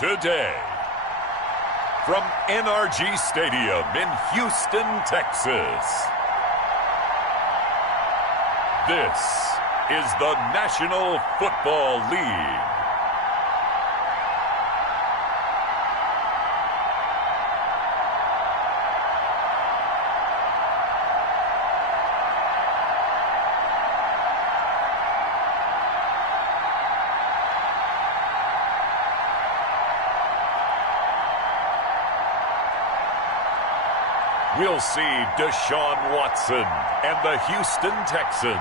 today. From NRG Stadium in Houston, Texas, this is the National Football League. We'll see Deshaun Watson and the Houston Texans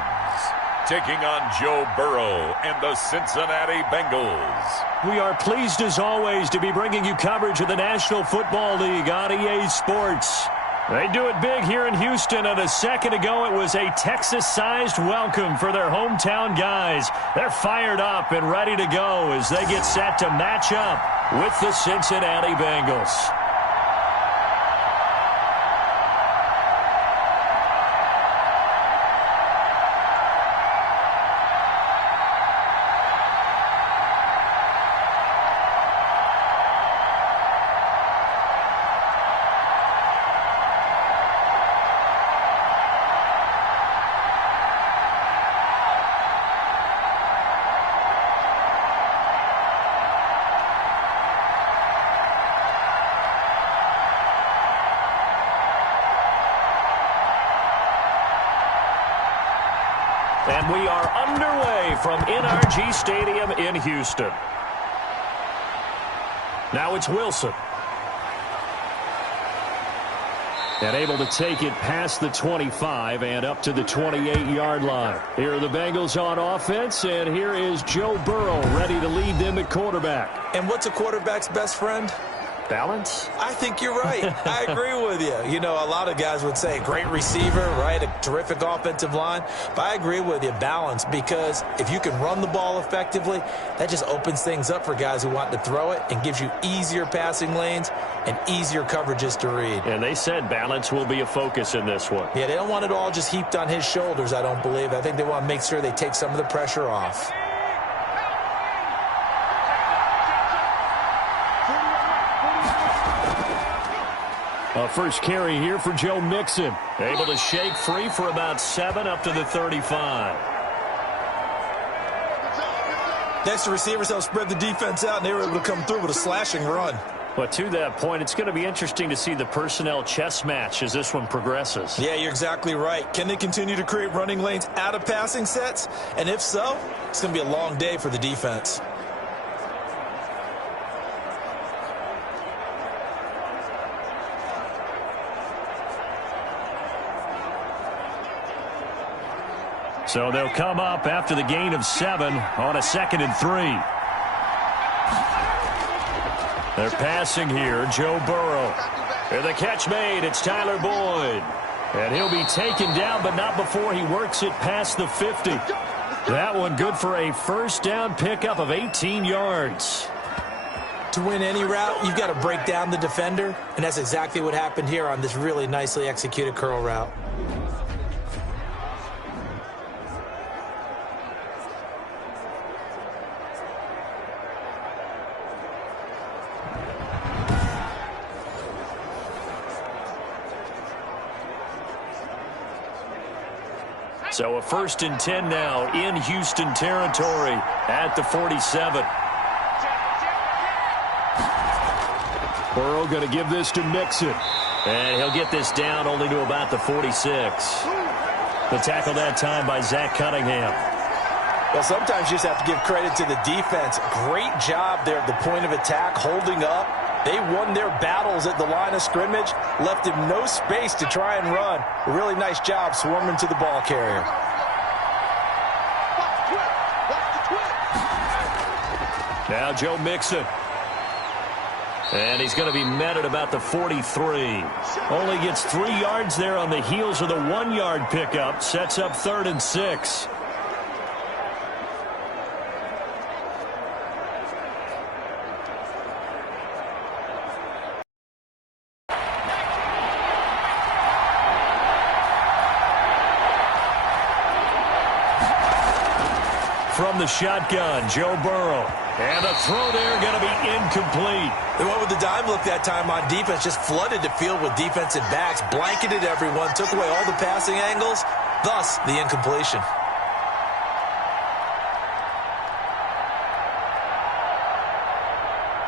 taking on Joe Burrow and the Cincinnati Bengals. We are pleased as always to be bringing you coverage of the National Football League on EA Sports. They do it big here in Houston, and a second ago it was a Texas-sized welcome for their hometown guys. They're fired up and ready to go as they get set to match up with the Cincinnati Bengals. And we are underway from NRG Stadium in Houston. Now it's Wilson. And able to take it past the 25 and up to the 28-yard line. Here are the Bengals on offense, and here is Joe Burrow ready to lead them at quarterback. And what's a quarterback's best friend? Balance? I think you're right. I agree with you. You know, a lot of guys would say great receiver, right? A terrific offensive line. But I agree with you, balance, because if you can run the ball effectively, that just opens things up for guys who want to throw it and gives you easier passing lanes and easier coverages to read. And they said balance will be a focus in this one. Yeah, they don't want it all just heaped on his shoulders, I don't believe. I think they want to make sure they take some of the pressure off. First carry here for Joe Mixon. Able to shake free for about 7 up to the 35. Next, the receivers help spread the defense out, and they were able to come through with a slashing run. But to that point, it's going to be interesting to see the personnel chess match as this one progresses. Yeah, you're exactly right. Can they continue to create running lanes out of passing sets? And if so, it's going to be a long day for the defense. So they'll come up after the gain of 7 on a 2nd and 3. They're passing here, Joe Burrow. And the catch made, it's Tyler Boyd. And he'll be taken down, but not before he works it past the 50. That one good for a first down pickup of 18 yards. To win any route, you've got to break down the defender, and that's exactly what happened here on this really nicely executed curl route. So a 1st and 10 now in Houston territory at the 47. Burrow going to give this to Mixon. And he'll get this down only to about the 46. The tackle that time by Zach Cunningham. Well, sometimes you just have to give credit to the defense. Great job there at the point of attack, holding up. They won their battles at the line of scrimmage, left him no space to try and run. A really nice job swarming to the ball carrier. Now Joe Mixon. And he's going to be met at about the 43. Only gets 3 yards there on the heels of the 1-yard pickup. Sets up 3rd and 6. From the shotgun, Joe Burrow. And the throw there going to be incomplete. They went with the dime look that time on defense, just flooded the field with defensive backs, blanketed everyone, took away all the passing angles, thus the incompletion.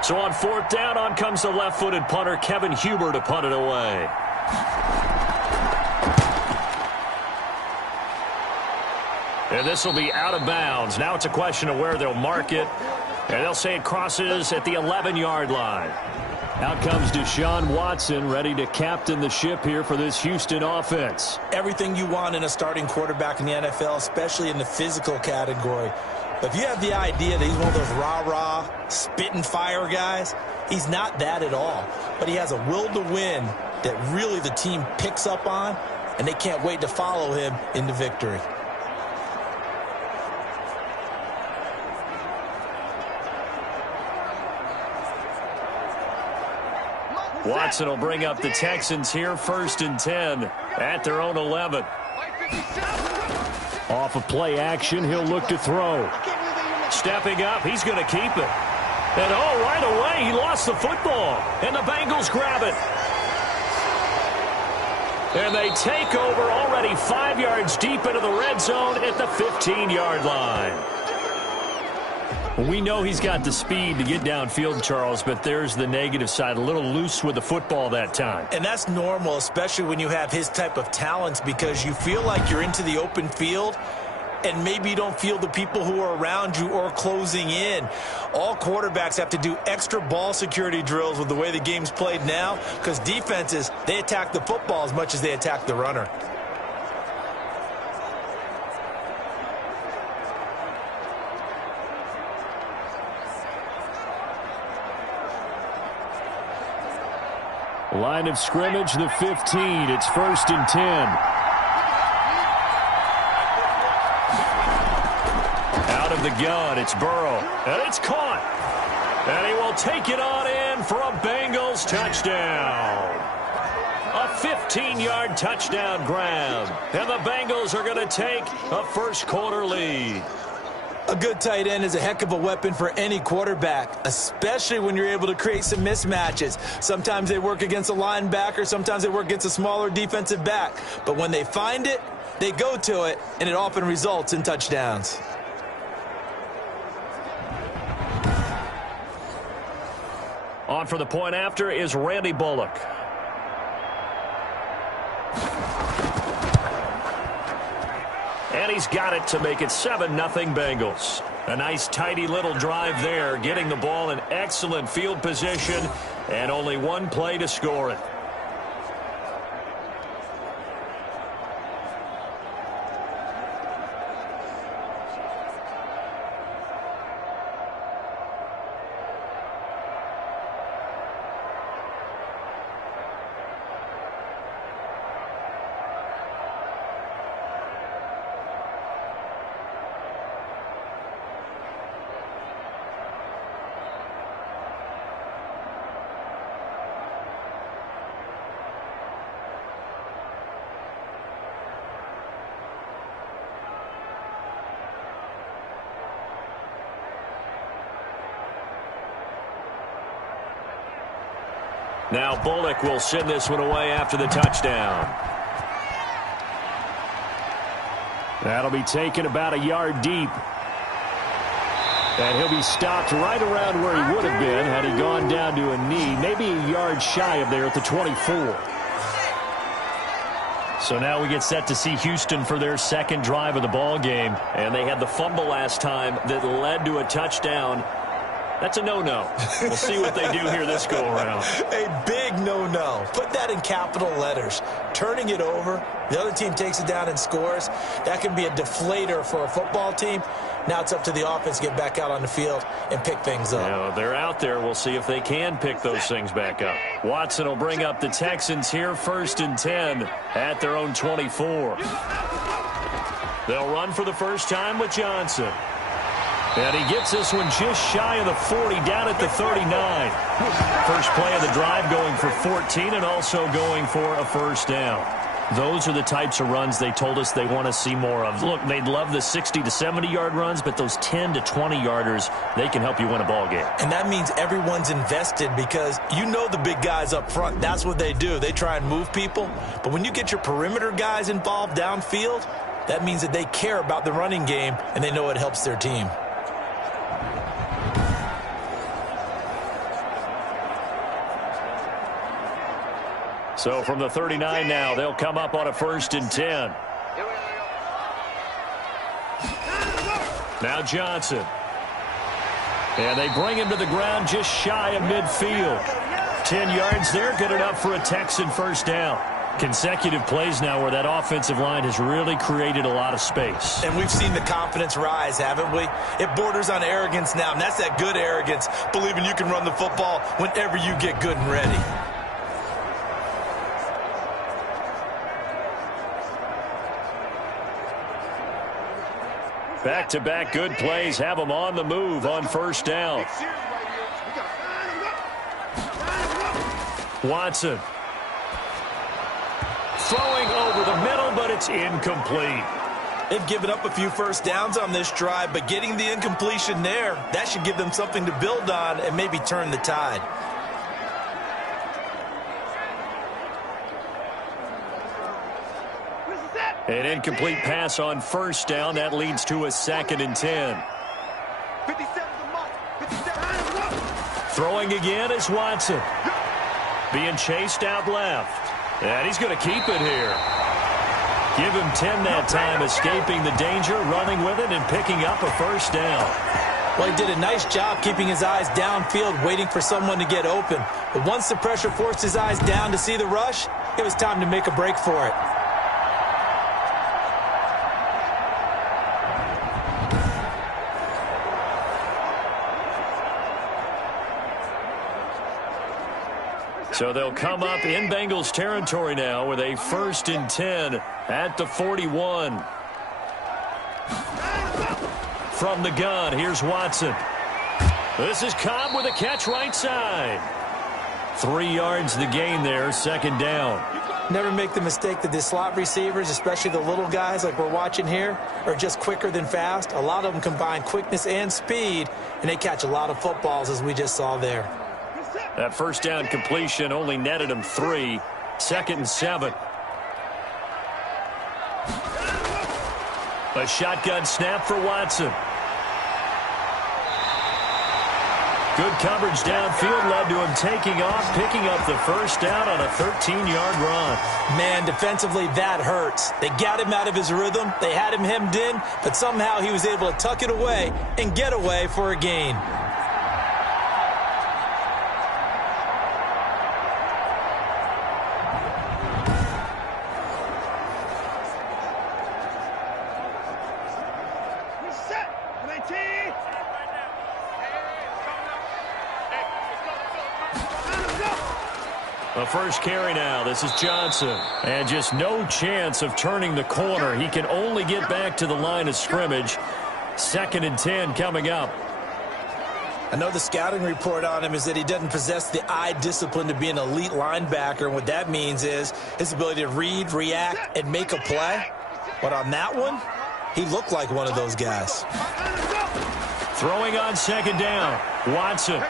So on fourth down, on comes the left-footed punter, Kevin Huber, to punt it away. And this will be out of bounds. Now it's a question of where they'll mark it. And they'll say it crosses at the 11-yard line. Out comes Deshaun Watson, ready to captain the ship here for this Houston offense. Everything you want in a starting quarterback in the NFL, especially in the physical category. If you have the idea that he's one of those rah-rah, spit-and-fire guys, he's not that at all. But he has a will to win that really the team picks up on, and they can't wait to follow him into victory. Watson will bring up the Texans here, 1st and 10 at their own 11. Off of play action, he'll look to throw. Stepping up, he's going to keep it. And right away, he lost the football. And the Bengals grab it. And they take over already 5 yards deep into the red zone at the 15-yard line. We know he's got the speed to get downfield, Charles, but there's the negative side. A little loose with the football that time. And that's normal, especially when you have his type of talents, because you feel like you're into the open field and maybe you don't feel the people who are around you or closing in. All quarterbacks have to do extra ball security drills with the way the game's played now, because defenses, they attack the football as much as they attack the runner. Line of scrimmage, the 15. It's 1st and 10. Out of the gun, it's Burrow. And it's caught. And he will take it on in for a Bengals touchdown. A 15-yard touchdown grab. And the Bengals are going to take a first-quarter lead. A good tight end is a heck of a weapon for any quarterback, especially when you're able to create some mismatches. Sometimes they work against a linebacker, sometimes they work against a smaller defensive back. But when they find it, they go to it, and it often results in touchdowns. On for the point after is Randy Bullock. And he's got it to make it 7-0 Bengals. A nice, tidy little drive there, getting the ball in excellent field position, and only one play to score it. Now Bullock will send this one away after the touchdown. That'll be taken about a yard deep. And he'll be stopped right around where he would have been had he gone down to a knee, maybe a yard shy of there at the 24. So now we get set to see Houston for their second drive of the ball game. And they had the fumble last time that led to a touchdown. That's a no-no. We'll see what they do here this go-around. A big no-no. Put that in capital letters. Turning it over, the other team takes it down and scores. That can be a deflator for a football team. Now it's up to the offense to get back out on the field and pick things up. Yeah, they're out there. We'll see if they can pick those things back up. Watson will bring up the Texans here, 1st and 10 at their own 24. They'll run for the first time with Johnson. And he gets this one just shy of the 40, down at the 39. First play of the drive, going for 14 and also going for a first down. Those are the types of runs they told us they want to see more of. Look, they'd love the 60 to 70-yard runs, but those 10 to 20-yarders, they can help you win a ball game. And that means everyone's invested because you know the big guys up front. That's what they do. They try and move people. But when you get your perimeter guys involved downfield, that means that they care about the running game and they know it helps their team. So from the 39 now, they'll come up on a 1st and 10. Now Johnson. And they bring him to the ground just shy of midfield. 10 yards there, good enough for a Texan first down. Consecutive plays now where that offensive line has really created a lot of space. And we've seen the confidence rise, haven't we? It borders on arrogance now, and that's that good arrogance, believing you can run the football whenever you get good and ready. Back-to-back good plays have them on the move on first down. Watson. Throwing over the middle, but it's incomplete. They've given up a few first downs on this drive, but getting the incompletion there, that should give them something to build on and maybe turn the tide. An incomplete pass on first down. That leads to a 2nd and 10. Throwing again is Watson. Being chased out left. And he's going to keep it here. Give him 10 that time, escaping the danger, running with it, and picking up a first down. Well, he did a nice job keeping his eyes downfield, waiting for someone to get open. But once the pressure forced his eyes down to see the rush, it was time to make a break for it. So they'll come up in Bengals territory now with a 1st and 10 at the 41. From the gun, here's Watson. This is Cobb with a catch right side. 3 yards the gain there, 2nd down. Never make the mistake that the slot receivers, especially the little guys like we're watching here, are just quicker than fast. A lot of them combine quickness and speed, and they catch a lot of footballs, as we just saw there. That first down completion only netted him 3. 2nd and 7. A shotgun snap for Watson. Good coverage downfield led to him taking off, picking up the first down on a 13-yard run. Man, defensively, that hurts. They got him out of his rhythm. They had him hemmed in, but somehow he was able to tuck it away and get away for a gain. A first carry now. This is Johnson. And just no chance of turning the corner. He can only get back to the line of scrimmage. 2nd and 10 coming up. I know the scouting report on him is that he doesn't possess the eye discipline to be an elite linebacker. And what that means is his ability to read, react, and make a play. But on that one, he looked like one of those guys. Throwing on 2nd down. Watson.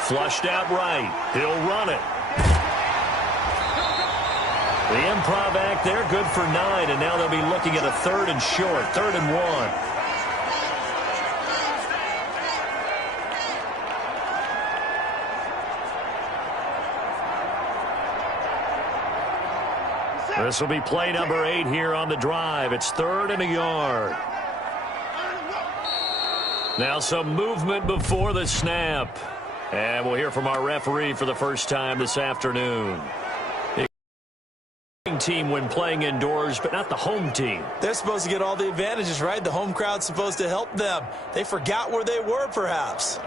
Flushed out right. He'll run it. The improv act there, good for 9, and now they'll be looking at a 3rd and short, 3rd and 1. This will be play number 8 here on the drive. It's 3rd and a yard. Now some movement before the snap. And we'll hear from our referee for the first time this afternoon. Team when playing indoors, but not the home team. They're supposed to get all the advantages, right? The home crowd's supposed to help them. They forgot where they were, perhaps.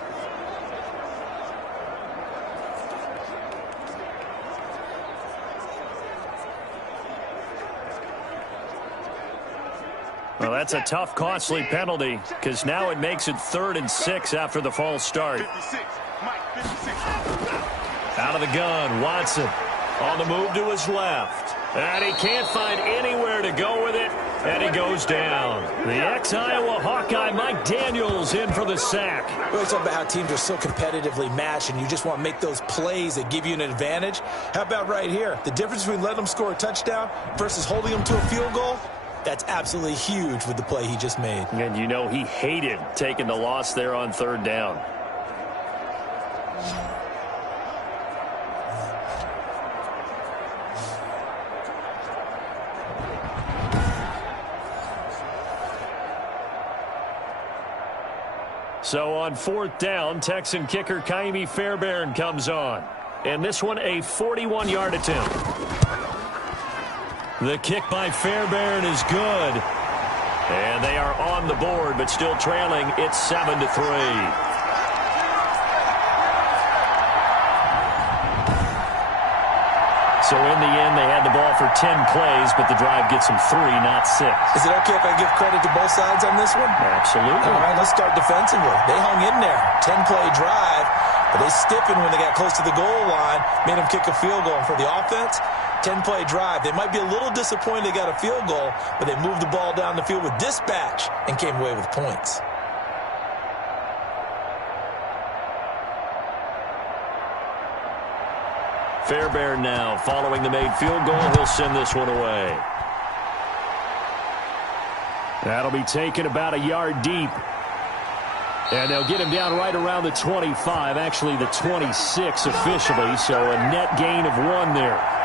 Well, that's a tough, costly penalty because now it makes it 3rd and 6 after the false start. Out of the gun, Watson on the move to his left. And he can't find anywhere to go with it, and he goes down. The ex-Iowa Hawkeye Mike Daniels in for the sack. We always talk about how teams are so competitively matched, and you just want to make those plays that give you an advantage. How about right here? The difference between letting them score a touchdown versus holding them to a field goal, that's absolutely huge with the play he just made. And you know he hated taking the loss there on third down. So on fourth down, Texan kicker Kaimi Fairbairn comes on. And this one a 41-yard attempt. The kick by Fairbairn is good. And they are on the board, but still trailing. It's 7-3. So in the end, they had the ball for 10 plays, but the drive gets them 3, not 6. Is it okay if I give credit to both sides on this one? Absolutely. All right, let's start defensively. They hung in there. 10-play drive, but they stiffened when they got close to the goal line, made them kick a field goal. And for the offense, 10-play drive. They might be a little disappointed they got a field goal, but they moved the ball down the field with dispatch and came away with points. Fairbairn now following the made field goal. He'll send this one away. That'll be taken about a yard deep. And they'll get him down right around the 25, actually the 26 officially, so a net gain of 1 there.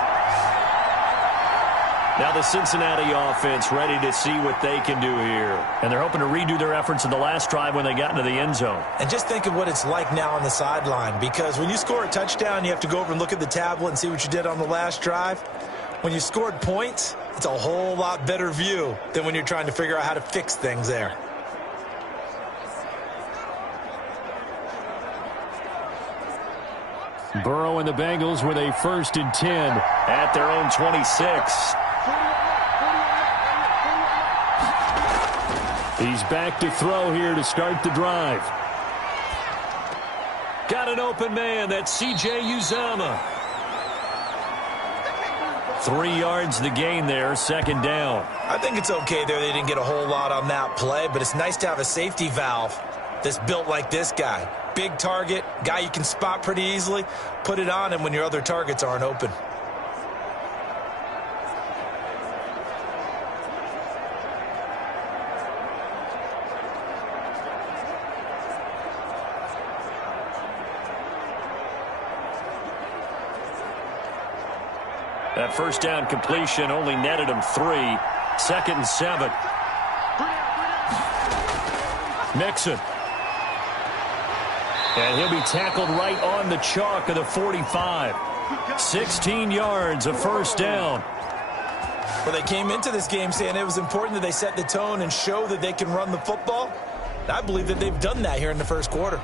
Now the Cincinnati offense ready to see what they can do here. And they're hoping to redo their efforts in the last drive when they got into the end zone. And just think of what it's like now on the sideline, because when you score a touchdown, you have to go over and look at the tablet and see what you did on the last drive. When you scored points, it's a whole lot better view than when you're trying to figure out how to fix things there. Burrow and the Bengals with a 1st and 10 at their own 26. He's back to throw here to start the drive. Got an open man. That's C.J. Uzomah. 3 yards the gain there, 2nd down. I think it's okay there. They didn't get a whole lot on that play, but it's nice to have a safety valve that's built like this guy. Big target, guy you can spot pretty easily. Put it on him when your other targets aren't open. That 1st down completion only netted him 3. 2nd and 7. Mixon. And he'll be tackled right on the chalk of the 45. 16 yards, a 1st down. Well, they came into this game saying it was important that they set the tone and show that they can run the football. And I believe that they've done that here in the 1st quarter.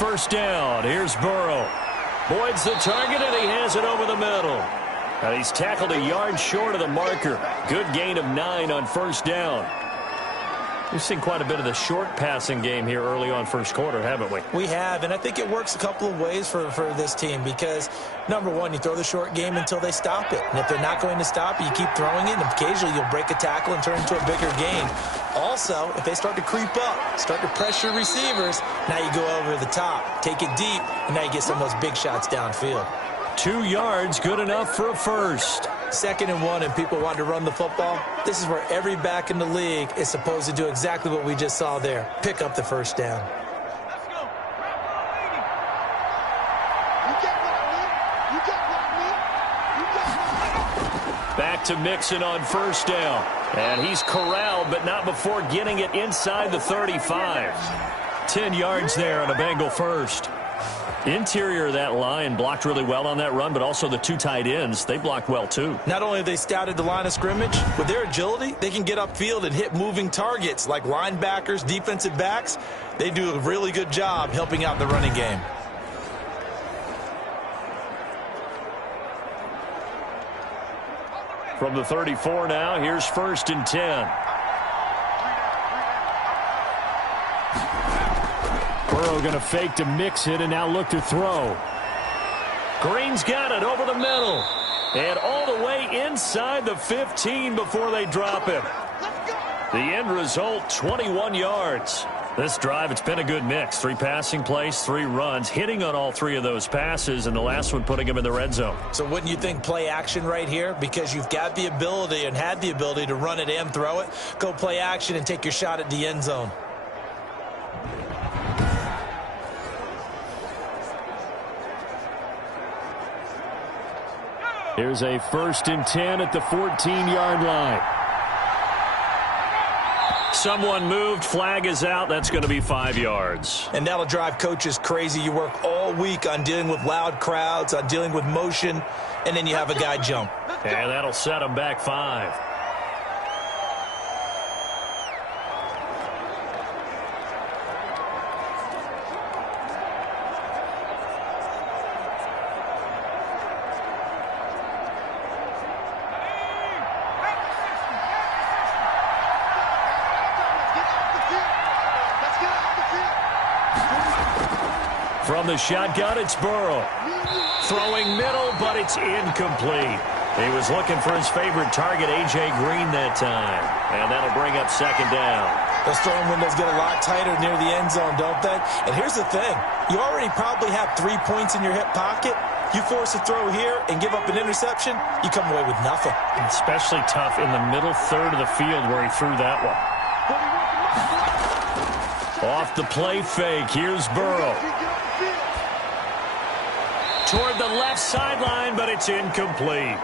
First down. Here's Burrow. Boyd's the target, and he has it over the middle. And he's tackled a yard short of the marker. Good gain of 9 on 1st down. We've seen quite a bit of the short passing game here early on 1st quarter, haven't we? We have, and I think it works a couple of ways for this team because, number one, you throw the short game until they stop it. And if they're not going to stop it, you keep throwing it, and occasionally you'll break a tackle and turn it into a bigger gain. Also, if they start to creep up, start to pressure receivers, now you go over the top, take it deep, and now you get some of those big shots downfield. 2 yards, good enough for a 1st. 2nd and 1, and people want to run the football. This is where every back in the league is supposed to do exactly what we just saw there. Pick up the 1st down. Back to Mixon on 1st down. And he's corralled, but not before getting it inside the 35. 10 yards there on a Bengal 1st. Interior of that line blocked really well on that run, but also the two tight ends, they blocked well too. Not only have they scouted the line of scrimmage, with their agility, they can get upfield and hit moving targets like linebackers, defensive backs. They do a really good job helping out the running game. From the 34 now, here's 1st and 10. Burrow going to fake to mix it and now look to throw. Green's got it over the middle. And all the way inside the 15 before they drop him. The end result, 21 yards. This drive, it's been a good mix. 3 passing plays, 3 runs, hitting on all 3 of those passes, and the last one putting him in the red zone. So wouldn't you think play action right here? Because you've got the ability and had the ability to run it and throw it. Go play action and take your shot at the end zone. Here's a 1st and 10 at the 14-yard line. Someone moved. Flag is out. That's going to be 5 yards. And that'll drive coaches crazy. You work all week on dealing with loud crowds, on dealing with motion, and then you have a guy jump. And that'll set him back 5. From the shotgun, it's Burrow. Throwing middle, but it's incomplete. He was looking for his favorite target, A.J. Green, that time. And that'll bring up 2nd down. Those throwing windows get a lot tighter near the end zone, don't they? And here's the thing. You already probably have 3 points in your hip pocket. You force a throw here and give up an interception, you come away with nothing. Especially tough in the middle third of the field where he threw that one. Off the play fake, here's Burrow. Toward the left sideline, but it's incomplete.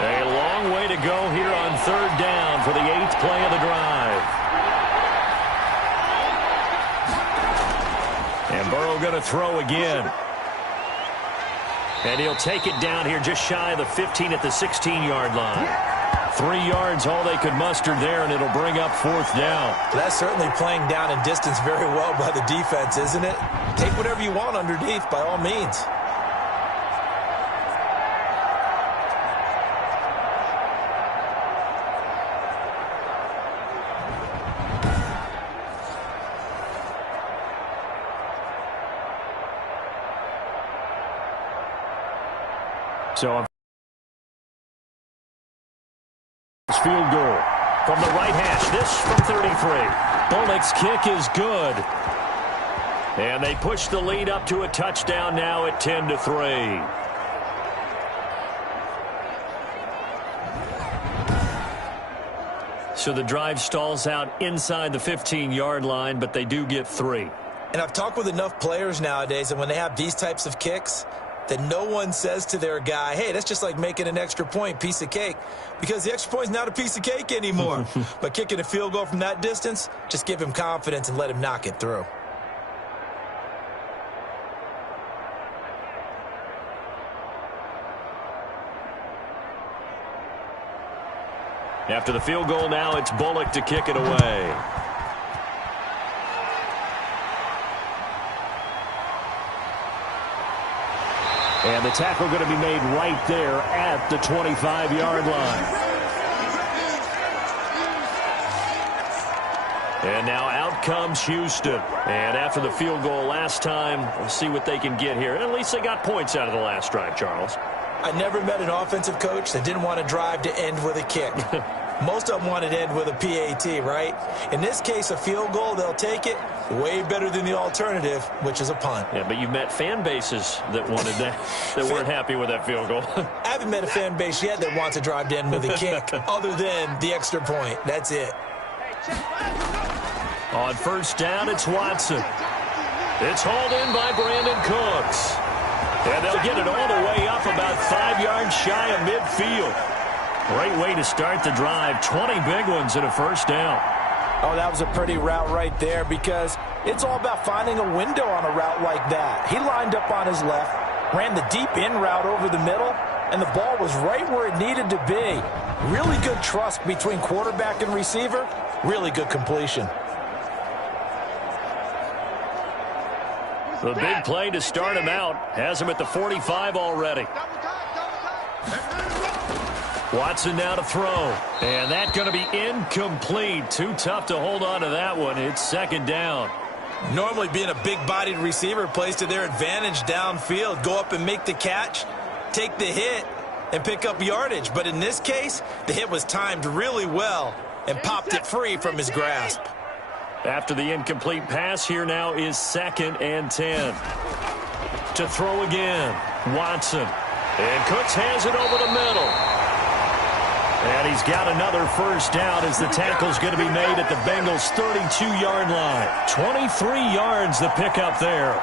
A long way to go here on 3rd down for the 8th play of the drive. And Burrow going to throw again. And he'll take it down here just shy of the 15 at the 16-yard line. 3 yards, all they could muster there, and it'll bring up 4th down. That's certainly playing down in distance very well by the defense, isn't it? Take whatever you want underneath, by all means. So field goal from the right hash. This from 33. Bullock's kick is good. And they push the lead up to a touchdown now at 10-3. So the drive stalls out inside the 15-yard line, but they do get 3. And I've talked with enough players nowadays, and when they have these types of kicks, that no one says to their guy, hey, that's just like making an extra point, piece of cake, because the extra point is not a piece of cake anymore. But kicking a field goal from that distance, just give him confidence and let him knock it through. After the field goal now, it's Bullock to kick it away. And the tackle going to be made right there at the 25-yard line. And now out comes Houston. And after the field goal last time, we'll see what they can get here. And at least they got points out of the last drive, Charles. I never met an offensive coach that didn't want to drive to end with a kick. Most of them wanted to end with a PAT, right? In this case, a field goal, they'll take it. Way better than the alternative, which is a punt. Yeah, but you've met fan bases that wanted that, that weren't happy with that field goal. I haven't met a fan base yet that wants to drive to end with a kick other than the extra point. That's it. On 1st down, it's Watson. It's hauled in by Brandon Cooks. And they'll get it all the way up about 5 yards shy of midfield. Great way to start the drive. 20 big ones and a first down. Oh, that was a pretty route right there because it's all about finding a window on a route like that. He lined up on his left, ran the deep in route over the middle, and the ball was right where it needed to be. Really good trust between quarterback and receiver. Really good completion. The big play to start him out has him at the 45 already. Watson now to throw. And that's going to be incomplete. Too tough to hold on to that one. It's second down. Normally being a big-bodied receiver plays to their advantage downfield. Go up and make the catch, take the hit, and pick up yardage. But in this case, the hit was timed really well and popped it free from his grasp. After the incomplete pass, here now is 2nd and 10. To throw again, Watson. And Cooks has it over the middle. And he's got another first down as the tackle's going to be made at the Bengals' 32-yard line. 23 yards the pickup there.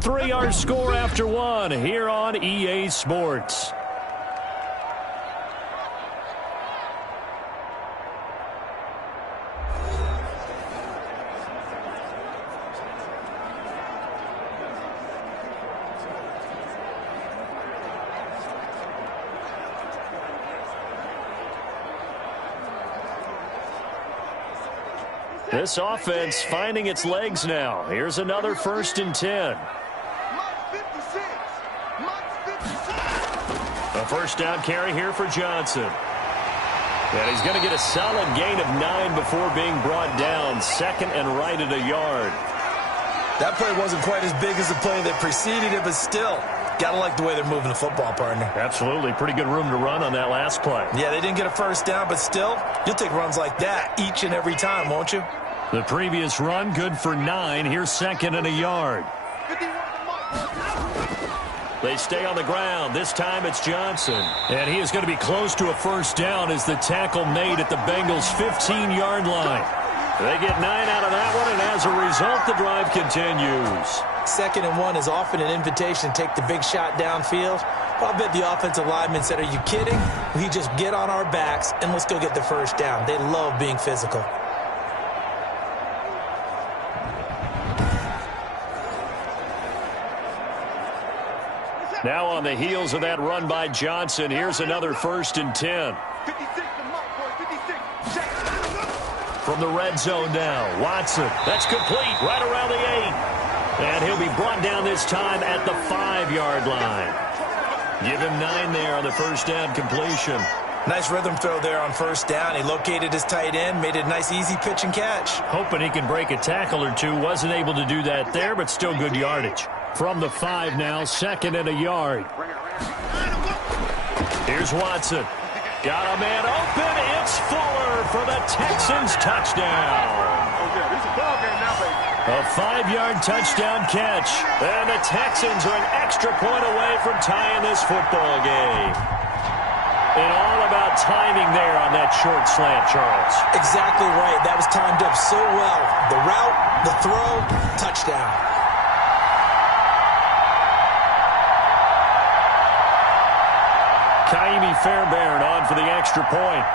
.3 our score after one here on EA Sports. This offense finding its legs now. Here's another 1st and 10. A first down carry here for Johnson. And he's going to get a solid gain of 9 before being brought down. 2nd and right at a yard. That play wasn't quite as big as the play that preceded it, but still, got to like the way they're moving the football, partner. Absolutely. Pretty good room to run on that last play. Yeah, they didn't get a first down, but still, you'll take runs like that each and every time, won't you? The previous run good for 9. Here's 2nd and a yard. They stay on the ground. This time it's Johnson. And he is going to be close to a first down as the tackle made at the Bengals' 15-yard line. They get 9 out of that one, and as a result, the drive continues. 2nd and 1 is often an invitation to take the big shot downfield. Well, I bet the offensive lineman said, "Are you kidding? We just get on our backs and let's go get the first down." They love being physical. Now on the heels of that run by Johnson, here's another 1st and 10. From the red zone now, Watson. That's complete right around the 8. And he'll be brought down this time at the 5-yard line. Give him 9 there on the first down completion. Nice rhythm throw there on first down. He located his tight end, made it a nice easy pitch and catch. Hoping he can break a tackle or two. Wasn't able to do that there, but still good yardage. From the 5 now, 2nd and a yard. Here's Watson. Got a man open. It's Fuller for the Texans touchdown. A 5-yard touchdown catch. And the Texans are an extra point away from tying this football game. And all about timing there on that short slant, Charles. Exactly right. That was timed up so well. The route, the throw, touchdown. Kaimi Fairbairn on for the extra point.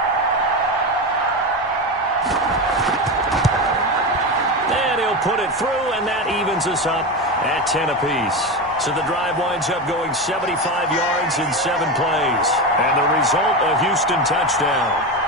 And he'll put it through, and that evens us up at 10 apiece. So the drive winds up going 75 yards in 7 plays. And the result, a Houston touchdown.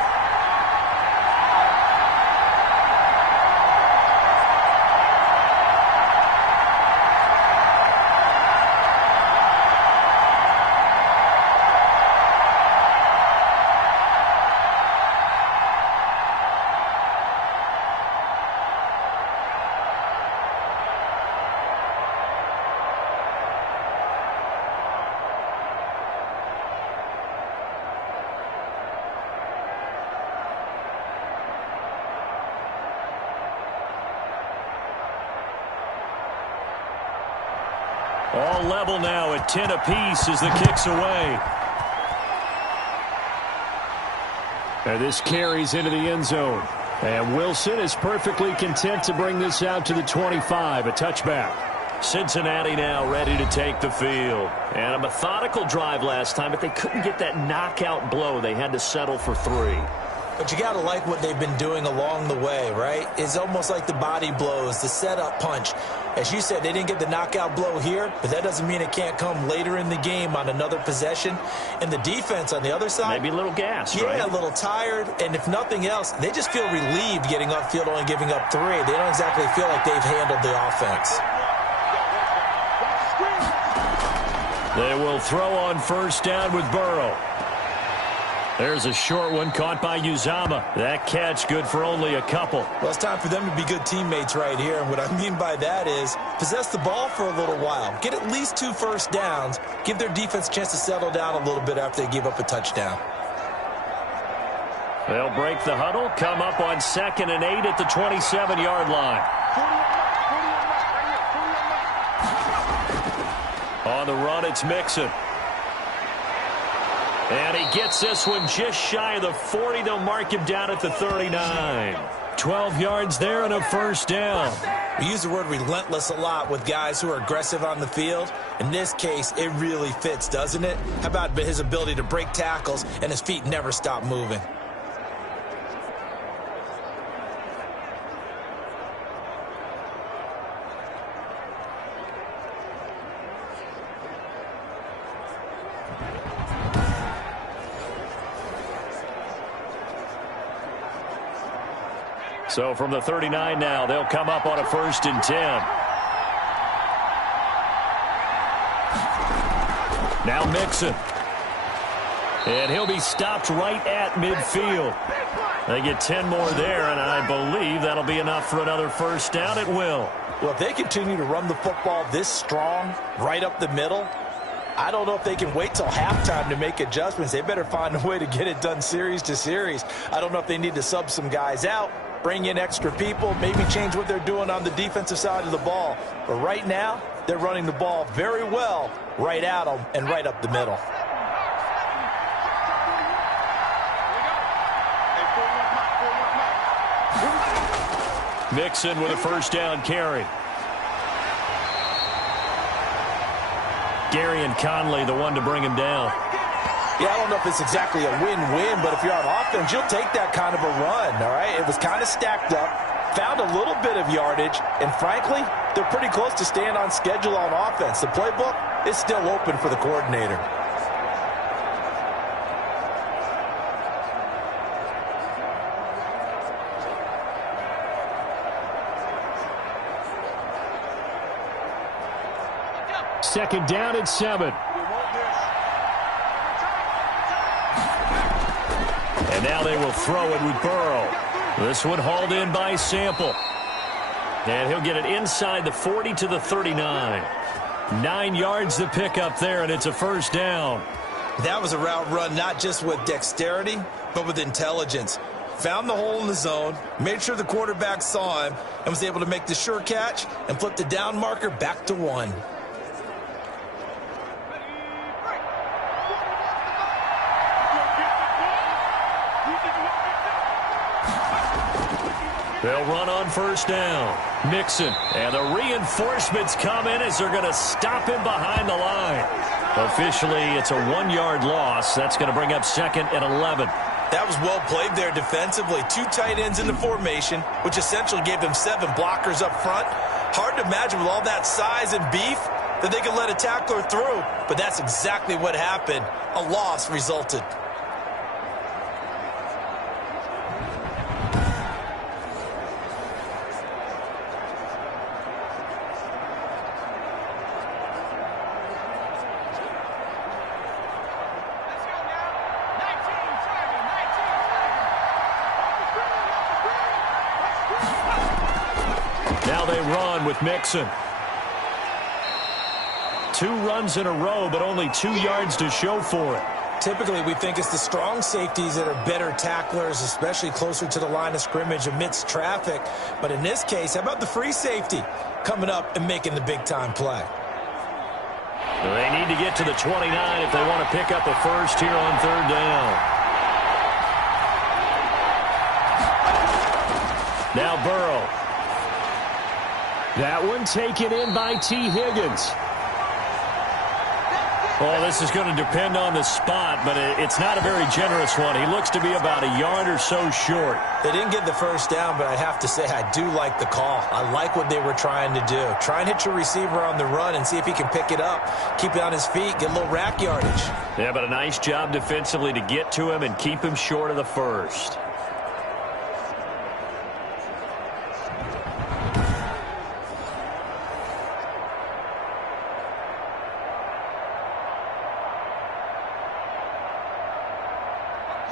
All level now at 10 apiece as the kick's away. And this carries into the end zone. And Wilson is perfectly content to bring this out to the 25, a touchback. Cincinnati now ready to take the field. And a methodical drive last time, but they couldn't get that knockout blow. They had to settle for 3. But you got to like what they've been doing along the way, right? It's almost like the body blows, the setup punch. As you said, they didn't get the knockout blow here, but that doesn't mean it can't come later in the game on another possession. And the defense on the other side, maybe a little gas, right? Yeah, a little tired. And if nothing else, they just feel relieved getting upfield, only giving up 3. They don't exactly feel like they've handled the offense. They will throw on first down with Burrow. There's a short one caught by Uzama. That catch good for only a couple. Well, it's time for them to be good teammates right here. And what I mean by that is possess the ball for a little while. Get at least 2 first downs. Give their defense a chance to settle down a little bit after they give up a touchdown. They'll break the huddle, come up on 2nd and 8 at the 27-yard line. On the run, it's Mixon. And he gets this one just shy of the 40. They'll mark him down at the 39. 12 yards there and a first down. We use the word relentless a lot with guys who are aggressive on the field. In this case, it really fits, doesn't it? How about his ability to break tackles and his feet never stop moving? So from the 39 now, they'll come up on a 1st and 10. Now Mixon. And he'll be stopped right at midfield. They get 10 more there, and I believe that'll be enough for another first down. It will. Well, if they continue to run the football this strong, right up the middle, I don't know if they can wait till halftime to make adjustments. They better find a way to get it done series to series. I don't know if they need to sub some guys out, bring in extra people, maybe change what they're doing on the defensive side of the ball. But right now, they're running the ball very well right at them and right up the middle. Mixon with a first down carry. Gary and Conley, the one to bring him down. Yeah, I don't know if it's exactly a win-win, but if you're on offense, you'll take that kind of a run, all right? It was kind of stacked up, found a little bit of yardage, and frankly, they're pretty close to staying on schedule on offense. The playbook is still open for the coordinator. Second down at 7. And now they will throw it with Burrow. This one hauled in by Sample. And he'll get it inside the 40 to the 39. 9 yards to pick up there, and it's a first down. That was a route run not just with dexterity, but with intelligence. Found the hole in the zone, made sure the quarterback saw him, and was able to make the sure catch and flip the down marker back to 1. They'll run on first down. Mixon. And the reinforcements come in as they're going to stop him behind the line. Officially, it's a 1-yard loss. That's going to bring up 2nd and 11. That was well played there defensively. 2 tight ends in the formation, which essentially gave them 7 blockers up front. Hard to imagine with all that size and beef that they could let a tackler through. But that's exactly what happened. A loss resulted. Now they run with Mixon. 2 runs in a row, but only 2 yards to show for it. Typically, we think it's the strong safeties that are better tacklers, especially closer to the line of scrimmage amidst traffic. But in this case, how about the free safety coming up and making the big-time play? They need to get to the 29 if they want to pick up a first here on third down. Now Burrow. That one taken in by T. Higgins. Well, this is going to depend on the spot, but it's not a very generous one. He looks to be about a yard or so short. They didn't get the first down, but I have to say I do like the call. I like what they were trying to do. Try and hit your receiver on the run and see if he can pick it up. Keep it on his feet, get a little rack yardage. Yeah, but a nice job defensively to get to him and keep him short of the first.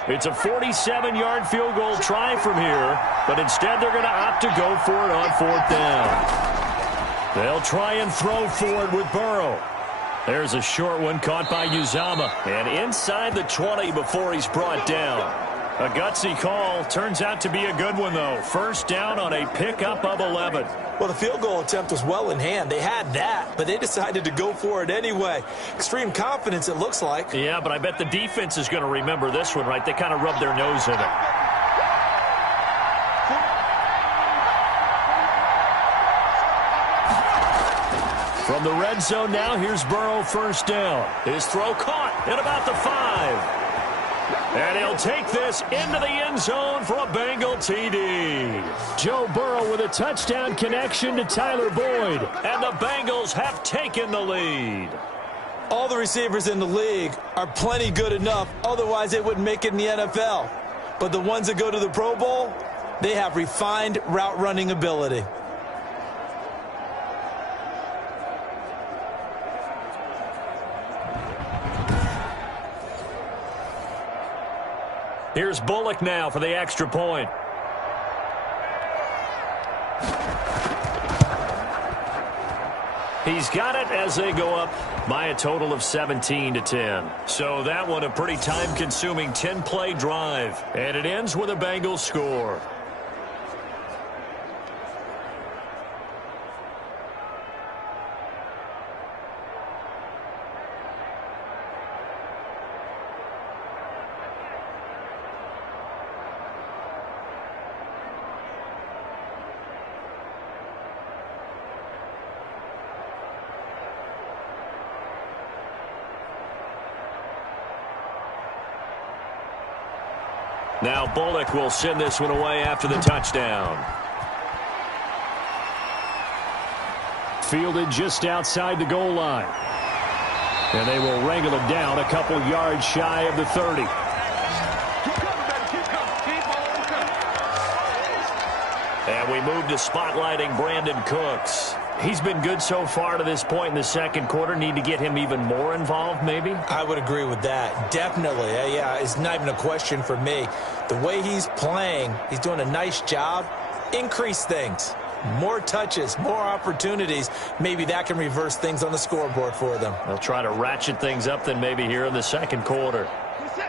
It's a 47-yard field goal try from here, but instead they're going to opt to go for it on fourth down. They'll try and throw for it with Burrow. There's a short one caught by Uzama, and inside the 20 before he's brought down. A gutsy call. Turns out to be a good one, though. First down on a pickup of 11. Well, the field goal attempt was well in hand. They had that, but they decided to go for it anyway. Extreme confidence, it looks like. Yeah, but I bet the defense is going to remember this one, right? They kind of rubbed their nose in it. From the red zone now, here's Burrow first down. His throw caught at about the 5. And he'll take this into the end zone for a Bengal TD. Joe Burrow with a touchdown connection to Tyler Boyd. And the Bengals have taken the lead. All the receivers in the league are plenty good enough. Otherwise, they wouldn't make it in the NFL. But the ones that go to the Pro Bowl, they have refined route running ability. Here's Bullock now for the extra point. He's got it as they go up by a total of 17-10. So that one a pretty time-consuming 10-play drive. And it ends with a Bengals score. Now Bullock will send this one away after the touchdown. Fielded just outside the goal line. And they will wrangle it down a couple yards shy of the 30. And we move to spotlighting Brandon Cooks. He's been good so far to this point in the second quarter. Need to get him even more involved, maybe? I would agree with that. Definitely. Yeah, it's not even a question for me. The way he's playing, he's doing a nice job. Increase things. More touches, more opportunities. Maybe that can reverse things on the scoreboard for them. They'll try to ratchet things up then maybe here in the second quarter.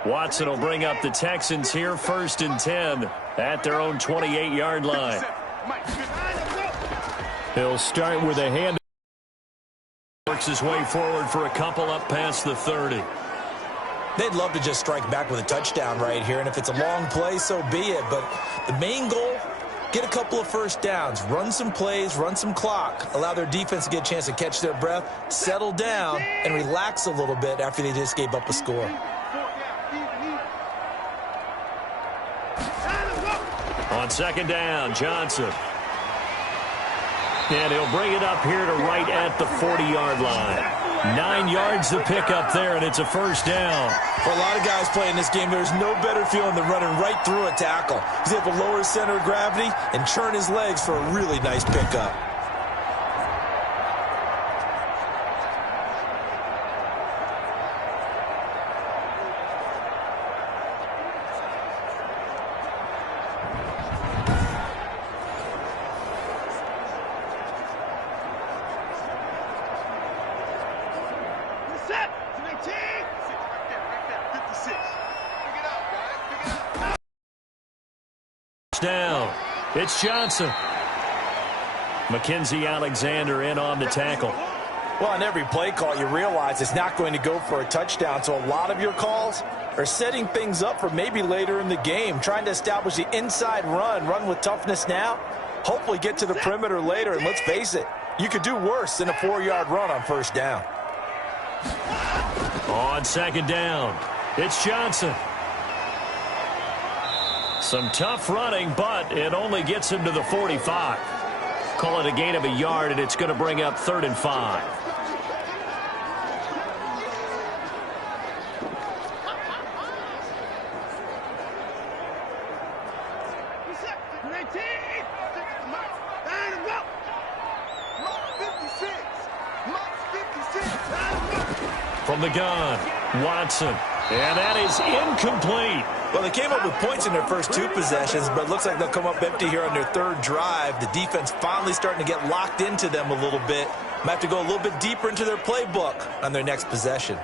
Watson will bring up the Texans here first and 10 at their own 28-yard line. He'll start with a hand. Works his way forward for a couple up past the 30. They'd love to just strike back with a touchdown right here, and if it's a long play, so be it. But the main goal, get a couple of first downs, run some plays, run some clock, allow their defense to get a chance to catch their breath, settle down, and relax a little bit after they just gave up a score. On second down, Johnson. And he'll bring it up here to right at the 40-yard line. 9 yards to pick up there, and it's a first down. For a lot of guys playing this game, there's no better feeling than running right through a tackle. He's able to lower his center of gravity and churn his legs for a really nice pickup. Down. It's Johnson. Mackenzie Alexander in on the tackle. Well, on every play call, you realize it's not going to go for a touchdown, so a lot of your calls are setting things up for maybe later in the game, trying to establish the inside run with toughness now, hopefully get to the perimeter later, and let's face it, you could do worse than a 4-yard run on first down. On second down, it's Johnson. Some tough running, but it only gets him to the 45. Call it a gain of a yard, and it's going to bring up 3rd and 5. From the gun, Watson. And that is incomplete. Well, they came up with points in their first 2 possessions, but it looks like they'll come up empty here on their 3rd drive. The defense finally starting to get locked into them a little bit. Might have to go a little bit deeper into their playbook on their next possession.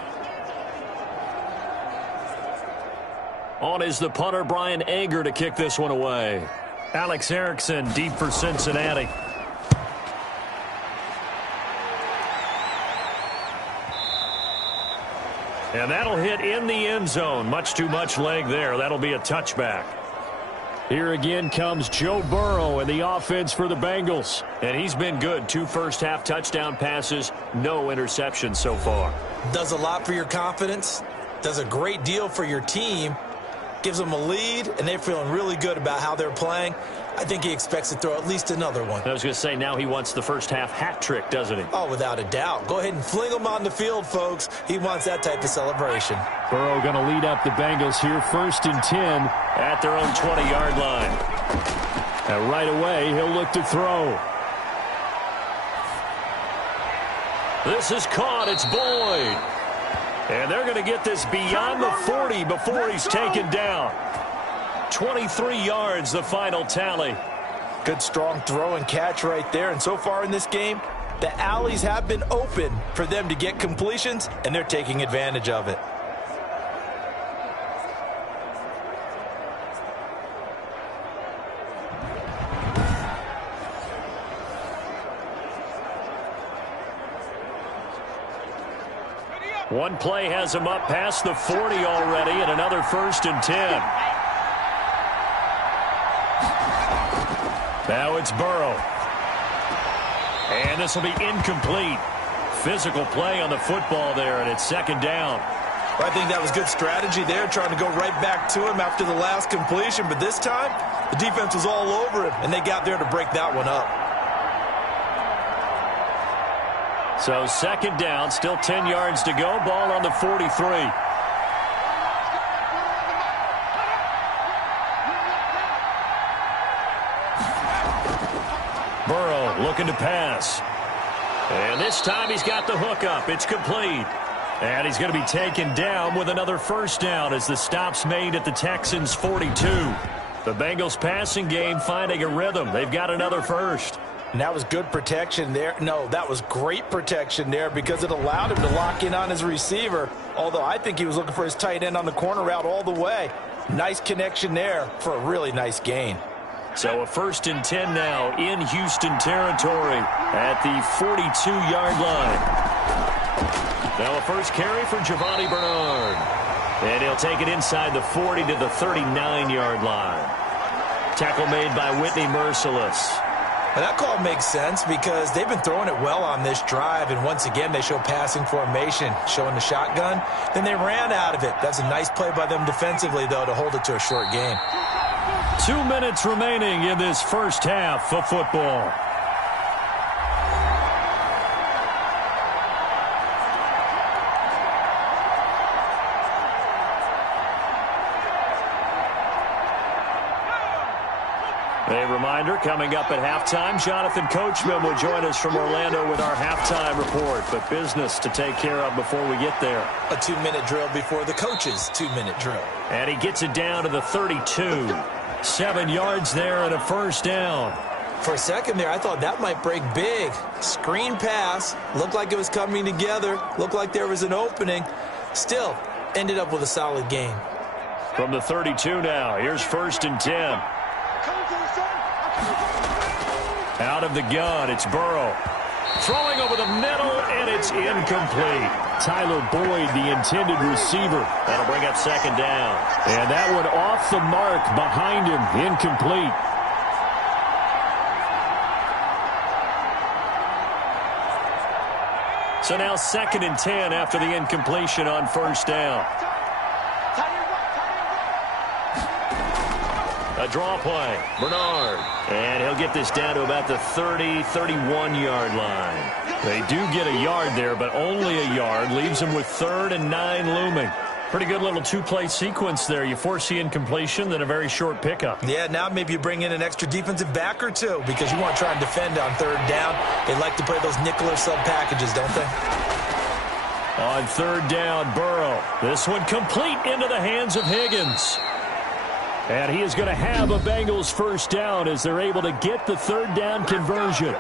On is the punter, Brian Anger, to kick this one away. Alex Erickson deep for Cincinnati. And that'll hit in the end zone. Much too much leg there. That'll be a touchback. Here again comes Joe Burrow and the offense for the Bengals. And he's been good. 2 first-half touchdown passes, no interceptions so far. Does a lot for your confidence. Does a great deal for your team. Gives them a lead, and they're feeling really good about how they're playing. I think he expects to throw at least another one. I was going to say, now he wants the first-half hat trick, doesn't he? Oh, without a doubt. Go ahead and fling him on the field, folks. He wants that type of celebration. Burrow going to lead up the Bengals here, 1st and 10 at their own 20-yard line. And right away, he'll look to throw. This is caught. It's Boyd. And they're going to get this beyond the 40 before he's taken down. 23 yards, the final tally. Good, strong throw and catch right there. And so far in this game, the alleys have been open for them to get completions, and they're taking advantage of it. One play has him up past the 40 already, and another 1st and 10. Now it's Burrow. And this will be incomplete. Physical play on the football there, and it's 2nd down. Well, I think that was good strategy there, trying to go right back to him after the last completion. But this time, the defense was all over him, and they got there to break that one up. So 2nd down, still 10 yards to go. Ball on the 43. Burrow looking to pass. And this time he's got the hook up. It's complete. And he's going to be taken down with another 1st down as the stop's made at the Texans' 42. The Bengals passing game finding a rhythm. They've got another 1st. And that was good protection there. No, that was great protection there because it allowed him to lock in on his receiver. Although I think he was looking for his tight end on the corner route all the way. Nice connection there for a really nice gain. So a 1st and 10 now in Houston territory at the 42-yard line. Now a first carry for Giovanni Bernard. And he'll take it inside the 40 to the 39-yard line. Tackle made by Whitney Merciless. Now that call makes sense because they've been throwing it well on this drive, and once again they show passing formation, showing the shotgun. Then they ran out of it. That's a nice play by them defensively, though, to hold it to a short gain. 2 minutes remaining in this first half of football. A reminder, coming up at halftime, Jonathan Coachman will join us from Orlando with our halftime report. But business to take care of before we get there. A 2-minute drill before the coach's 2-minute drill. And he gets it down to the 32. 7 yards there and a 1st down. For a second there, I thought that might break big. Screen pass. Looked like it was coming together. Looked like there was an opening. Still, ended up with a solid gain. From the 32 now, here's 1st and 10. Out of the gun, it's Burrow. Throwing over the middle, and it's incomplete. Tyler Boyd, the intended receiver. That'll bring up second down. And that one off the mark behind him, incomplete. So now 2nd and 10 after the incompletion on first down. A draw play. Bernard. And he'll get this down to about the 30, 31-yard line. They do get a yard there, but only a yard. Leaves them with 3rd and 9 looming. Pretty good little two-play sequence there. You force the incompletion, then a very short pickup. Yeah, now maybe you bring in an extra defensive back or two because you want to try and defend on 3rd down. They like to play those nickel or sub packages, don't they? On 3rd down, Burrow. This one complete into the hands of Higgins. And he is going to have a Bengals first down as they're able to get the 3rd down conversion.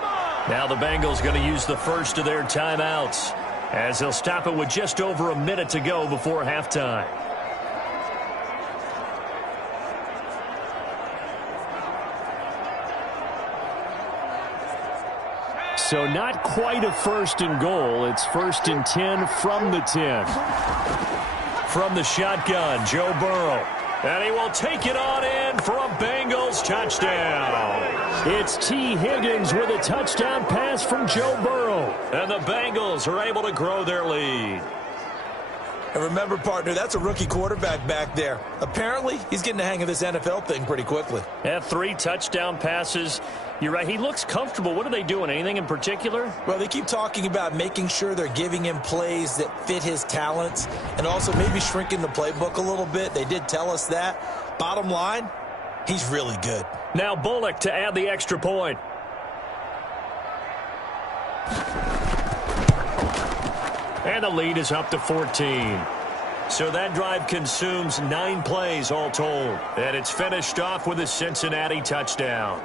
Now the Bengals going to use the first of their timeouts as they'll stop it with just over a minute to go before halftime. So not quite a 1st and goal. It's 1st and 10 from the 10. From the shotgun, Joe Burrow. And he will take it on in for a Bengals touchdown. It's T. Higgins with a touchdown pass from Joe Burrow. And the Bengals are able to grow their lead. And remember, partner, that's a rookie quarterback back there. Apparently, he's getting the hang of this NFL thing pretty quickly. Yeah, 3 touchdown passes. You're right. He looks comfortable. What are they doing? Anything in particular? Well, they keep talking about making sure they're giving him plays that fit his talents and also maybe shrinking the playbook a little bit. They did tell us that. Bottom line, he's really good. Now Bullock to add the extra point. And the lead is up to 14. So that drive consumes 9 plays all told. And it's finished off with a Cincinnati touchdown.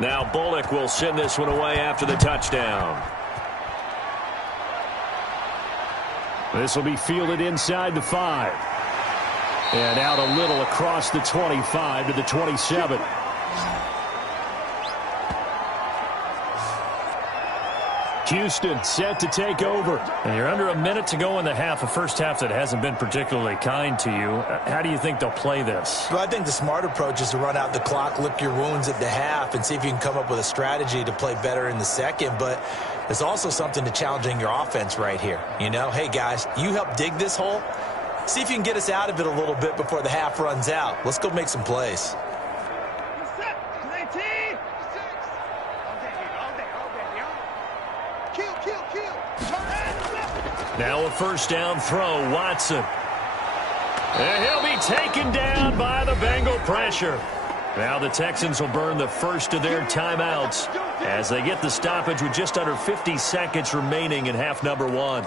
Now Bullock will send this one away after the touchdown. This will be fielded inside the 5. And out a little across the 25 to the 27. Houston set to take over. And you're under a minute to go in the half, a first half that hasn't been particularly kind to you. How do you think they'll play this? Well, I think the smart approach is to run out the clock, lick your wounds at the half, and see if you can come up with a strategy to play better in the second. But there's also something to challenging your offense right here. You know, hey, guys, you help dig this hole. See if you can get us out of it a little bit before the half runs out. Let's go make some plays. Now a first down throw, Watson. And he'll be taken down by the Bengal pressure. Now the Texans will burn the first of their timeouts as they get the stoppage with just under 50 seconds remaining in half number 1.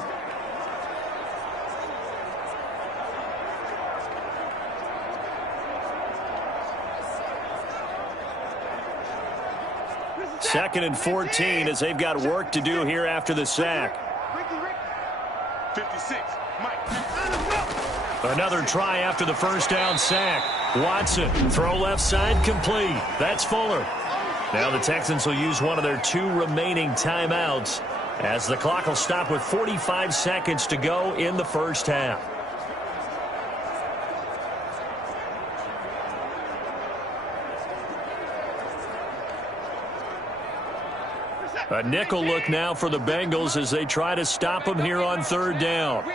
Second and 14 as they've got work to do here after the sack. 56, Mike. Another try after the first down sack. Watson, throw left side, complete. That's Fuller. Now the Texans will use one of their 2 remaining timeouts as the clock will stop with 45 seconds to go in the first half. A nickel look now for the Bengals as they try to stop him here on 3rd down.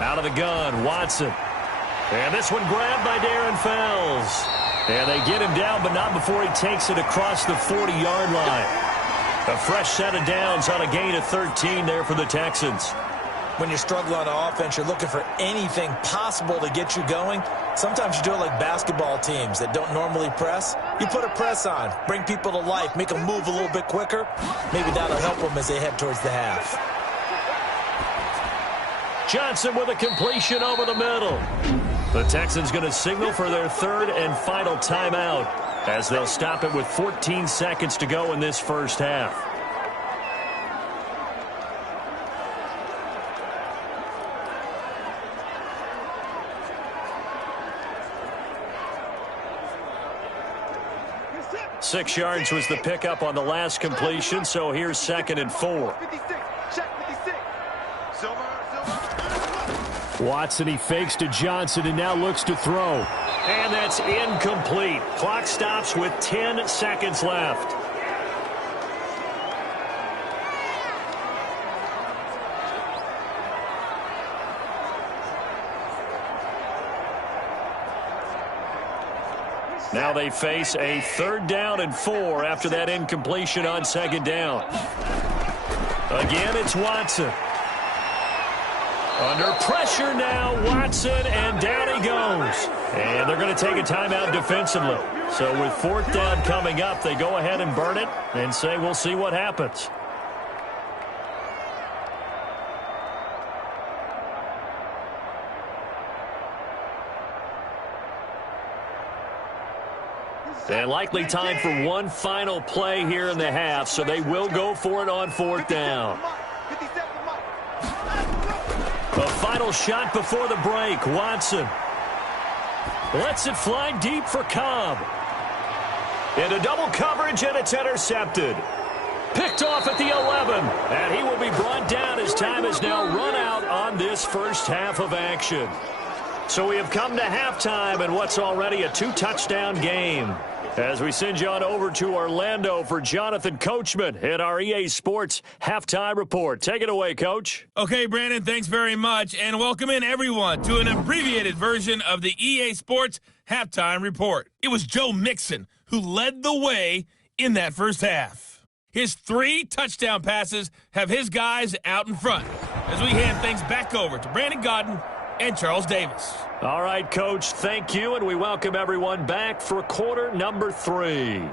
Out of the gun, Watson. And this one grabbed by Darren Fells. And they get him down, but not before he takes it across the 40-yard line. A fresh set of downs on a gain of 13 there for the Texans. when you're struggling on offense, you're looking for anything possible to get you going. Sometimes you do it like basketball teams that don't normally press. You put a press on, bring people to life, make them move a little bit quicker. Maybe that'll help them as they head towards the half. Johnson with a completion over the middle. The Texans going to signal for their third and final timeout as they'll stop it with 14 seconds to go in this first half. Six yards was the pickup on the last completion, so here's 2nd and 4. Watson, he fakes to Johnson and now looks to throw. And that's incomplete. Clock stops with 10 seconds left. Now they face a 3rd down and 4 after that incompletion on 2nd down. Again, it's Watson. Under pressure now, Watson, and down he goes. And they're going to take a timeout defensively. So with 4th down coming up, they go ahead and burn it and say we'll see what happens. And likely time for one final play here in the half, so they will go for it on 4th down. A final shot before the break. Watson lets it fly deep for Cobb. Into double coverage, and it's intercepted. Picked off at the 11, and he will be brought down as time has now run out on this first half of action. So we have come to halftime in what's already a 2-touchdown game. As we send you on over to Orlando for Jonathan Coachman in our EA Sports Halftime Report. Take it away, Coach. Okay, Brandon, thanks very much, and welcome in everyone to an abbreviated version of the EA Sports Halftime Report. It was Joe Mixon who led the way in that first half. His 3 touchdown passes have his guys out in front as we hand things back over to Brandon Godden and Charles Davis. All right, Coach, thank you, and we welcome everyone back for quarter number 3.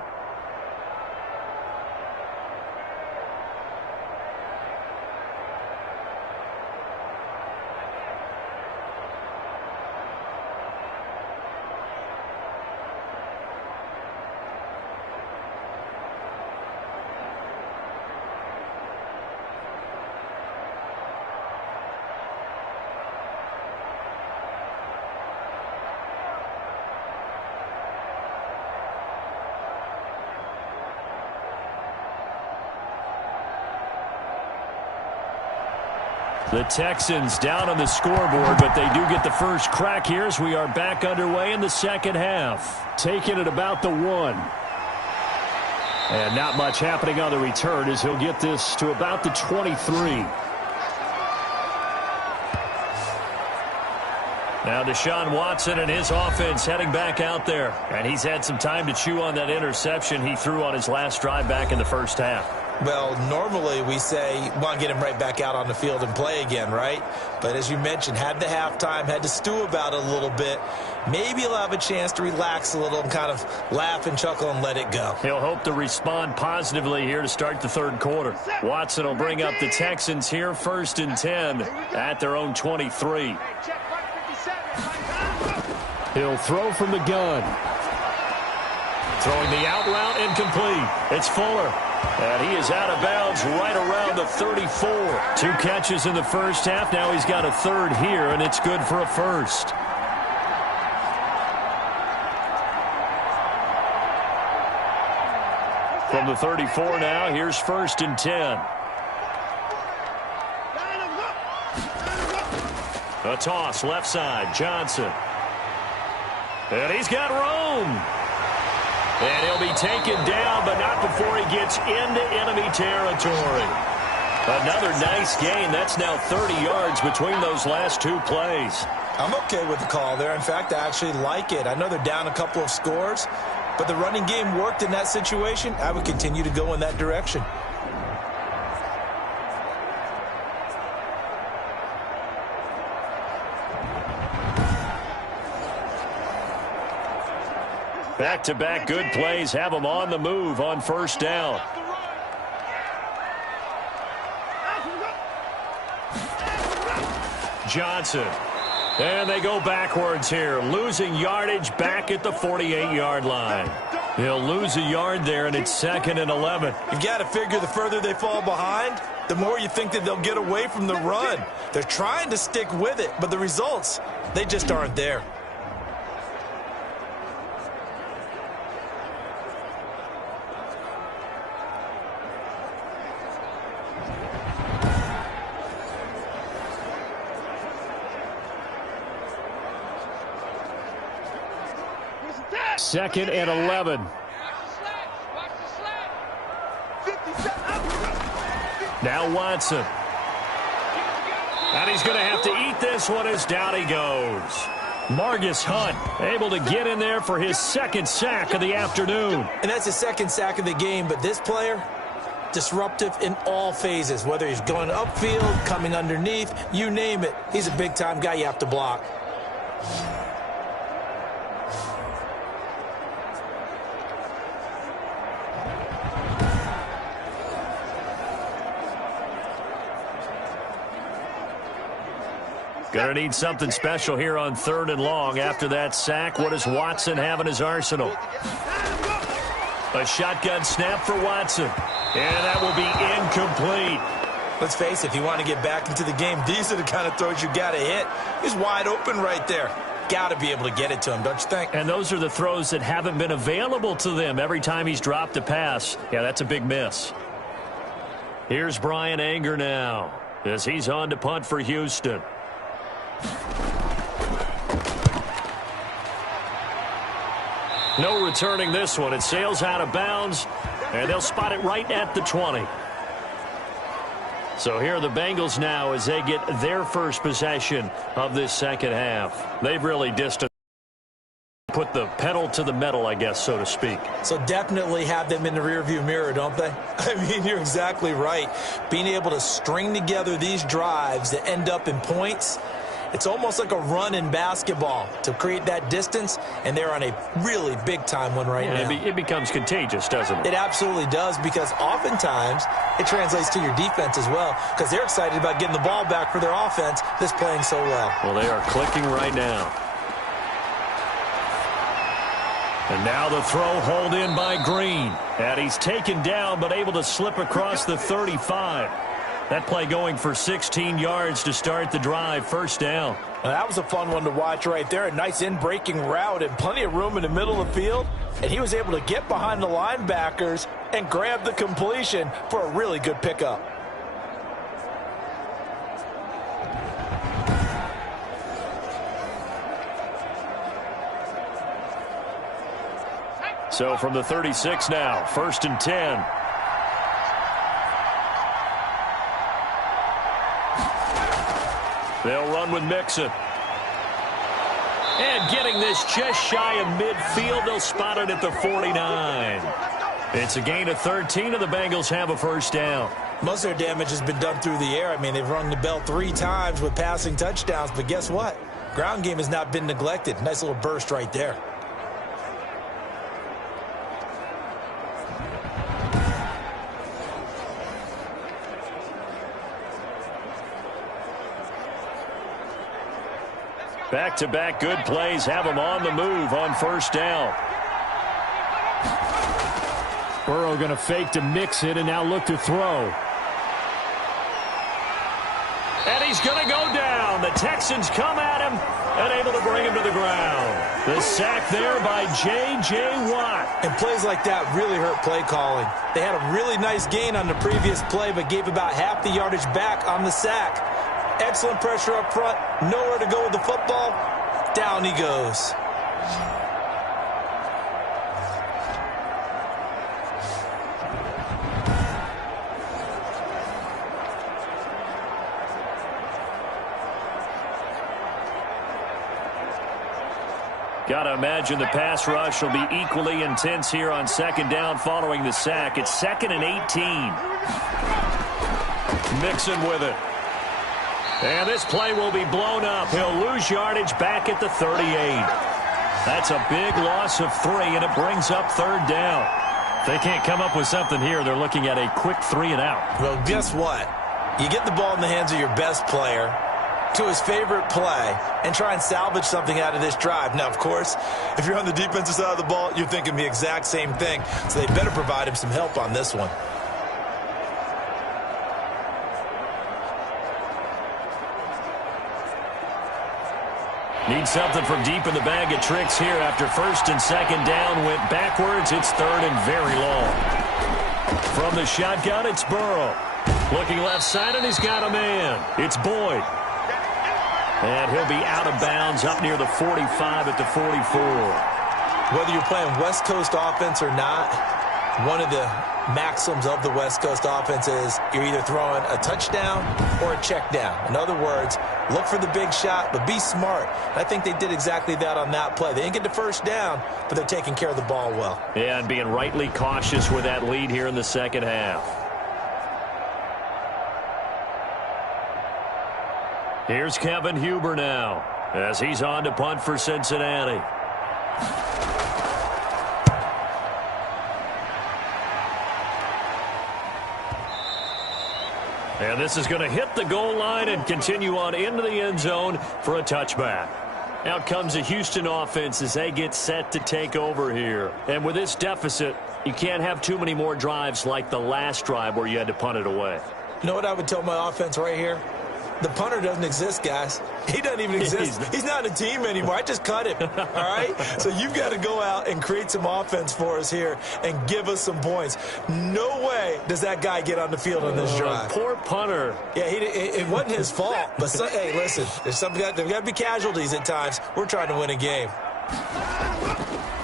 The Texans down on the scoreboard, but they do get the first crack here as we are back underway in the second half. Taking it about the 1. And not much happening on the return as he'll get this to about the 23. Now Deshaun Watson and his offense heading back out there. And he's had some time to chew on that interception he threw on his last drive back in the first half. Well, normally we say, want to get him right back out on the field and play again, right? But as you mentioned, had the halftime, had to stew about it a little bit. Maybe he'll have a chance to relax a little and kind of laugh and chuckle and let it go. He'll hope to respond positively here to start the third quarter. Watson will bring up the Texans here 1st and 10 at their own 23. He'll throw from the gun. Throwing the out route incomplete. It's Fuller. And he is out of bounds right around the 34. 2 catches in the first half. Now he's got a 3rd here, and it's good for a 1st. From the 34 now, here's 1st and 10. A toss, left side, Johnson. And he's got room. And he'll be taken down, but not before he gets into enemy territory. Another nice gain. That's now 30 yards between those last 2 plays. I'm okay with the call there. In fact, I actually like it. I know they're down a couple of scores, but the running game worked in that situation. I would continue to go in that direction. Back-to-back good plays have them on the move on first down. Johnson. And they go backwards here, losing yardage back at the 48-yard line. He'll lose a yard there, and it's 2nd and 11. You've got to figure the further they fall behind, the more you think that they'll get away from the run. They're trying to stick with it, but the results, they just aren't there. Second and 11. Now Watson. And he's going to have to eat this one as down he goes. Margus Hunt able to get in there for his 2nd sack of the afternoon. And that's his 2nd sack of the game, but this player, disruptive in all phases, whether he's going upfield, coming underneath, you name it. He's a big-time guy you have to block. Going to need something special here on 3rd and long. After that sack, what does Watson have in his arsenal? A shotgun snap for Watson. And that will be incomplete. Let's face it, if you want to get back into the game, these are the kind of throws you got to hit. He's wide open right there. Got to be able to get it to him, don't you think? And those are the throws that haven't been available to them every time he's dropped a pass. Yeah, that's a big miss. Here's Brian Anger now as he's on to punt for Houston. No returning this one. It sails out of bounds, and they'll spot it right at the 20. So here are the Bengals now as they get their first possession of this second half. They've really put the pedal to the metal, I guess, so to speak. So definitely have them in the rearview mirror, don't they? I mean, you're exactly right. Being able to string together these drives that end up in points, it's almost like a run in basketball to create that distance, and they're on a really big-time one right now. It becomes contagious, doesn't it? It absolutely does, because oftentimes it translates to your defense as well, because they're excited about getting the ball back for their offense that's playing so well. Well, they are clicking right now. And now the throw hauled in by Green. And he's taken down but able to slip across the 35. That play going for 16 yards to start the drive. First down. Well, that was a fun one to watch right there. A nice in-breaking route and plenty of room in the middle of the field. And he was able to get behind the linebackers and grab the completion for a really good pickup. So from the 36 now, 1st and 10. They'll run with Mixon. And getting this just shy of midfield, they'll spot it at the 49. It's a gain of 13, and the Bengals have a first down. Most of their damage has been done through the air. I mean, they've rung the bell 3 times with passing touchdowns, but guess what? Ground game has not been neglected. Nice little burst right there. Back-to-back good plays have them on the move on first down. Burrow going to fake to mix it and now look to throw. And he's going to go down. The Texans come at him and able to bring him to the ground. The sack there by J.J. Watt. And plays like that really hurt play calling. They had a really nice gain on the previous play, but gave about half the yardage back on the sack. Excellent pressure up front. Nowhere to go with the football. Down he goes. Got to imagine the pass rush will be equally intense here on second down following the sack. It's 2nd and 18. Mixon with it. And this play will be blown up. He'll lose yardage back at the 38. That's a big loss of 3, and it brings up 3rd down. If they can't come up with something here, they're looking at a quick 3 and out. Well, guess what? You get the ball in the hands of your best player to his favorite play and try and salvage something out of this drive. Now, of course, if you're on the defensive side of the ball, you're thinking the exact same thing. So they better provide him some help on this one. Need something from deep in the bag of tricks here after 1st and 2nd down. Went backwards. It's 3rd and very long. From the shotgun, it's Burrow. Looking left side, and he's got a man. It's Boyd. And he'll be out of bounds up near the 45 at the 44. Whether you're playing West Coast offense or not, one of the maxims of the West Coast offense is you're either throwing a touchdown or a check down. In other words, look for the big shot, but be smart. I think they did exactly that on that play. They didn't get the 1st down, but they're taking care of the ball well. Yeah, and being rightly cautious with that lead here in the 2nd half. Here's Kevin Huber now as he's on to punt for Cincinnati. And this is going to hit the goal line and continue on into the end zone for a touchback. Out comes the Houston offense as they get set to take over here. And with this deficit, you can't have too many more drives like the last drive where you had to punt it away. You know what I would tell my offense right here? The punter doesn't exist, guys. He doesn't even exist. He's not a team anymore. I just cut him, all right? So you've got to go out and create some offense for us here and give us some points. No way does that guy get on the field on this drive. Poor punter. Yeah, it wasn't his fault. But, hey, listen, there's got to be casualties at times. We're trying to win a game.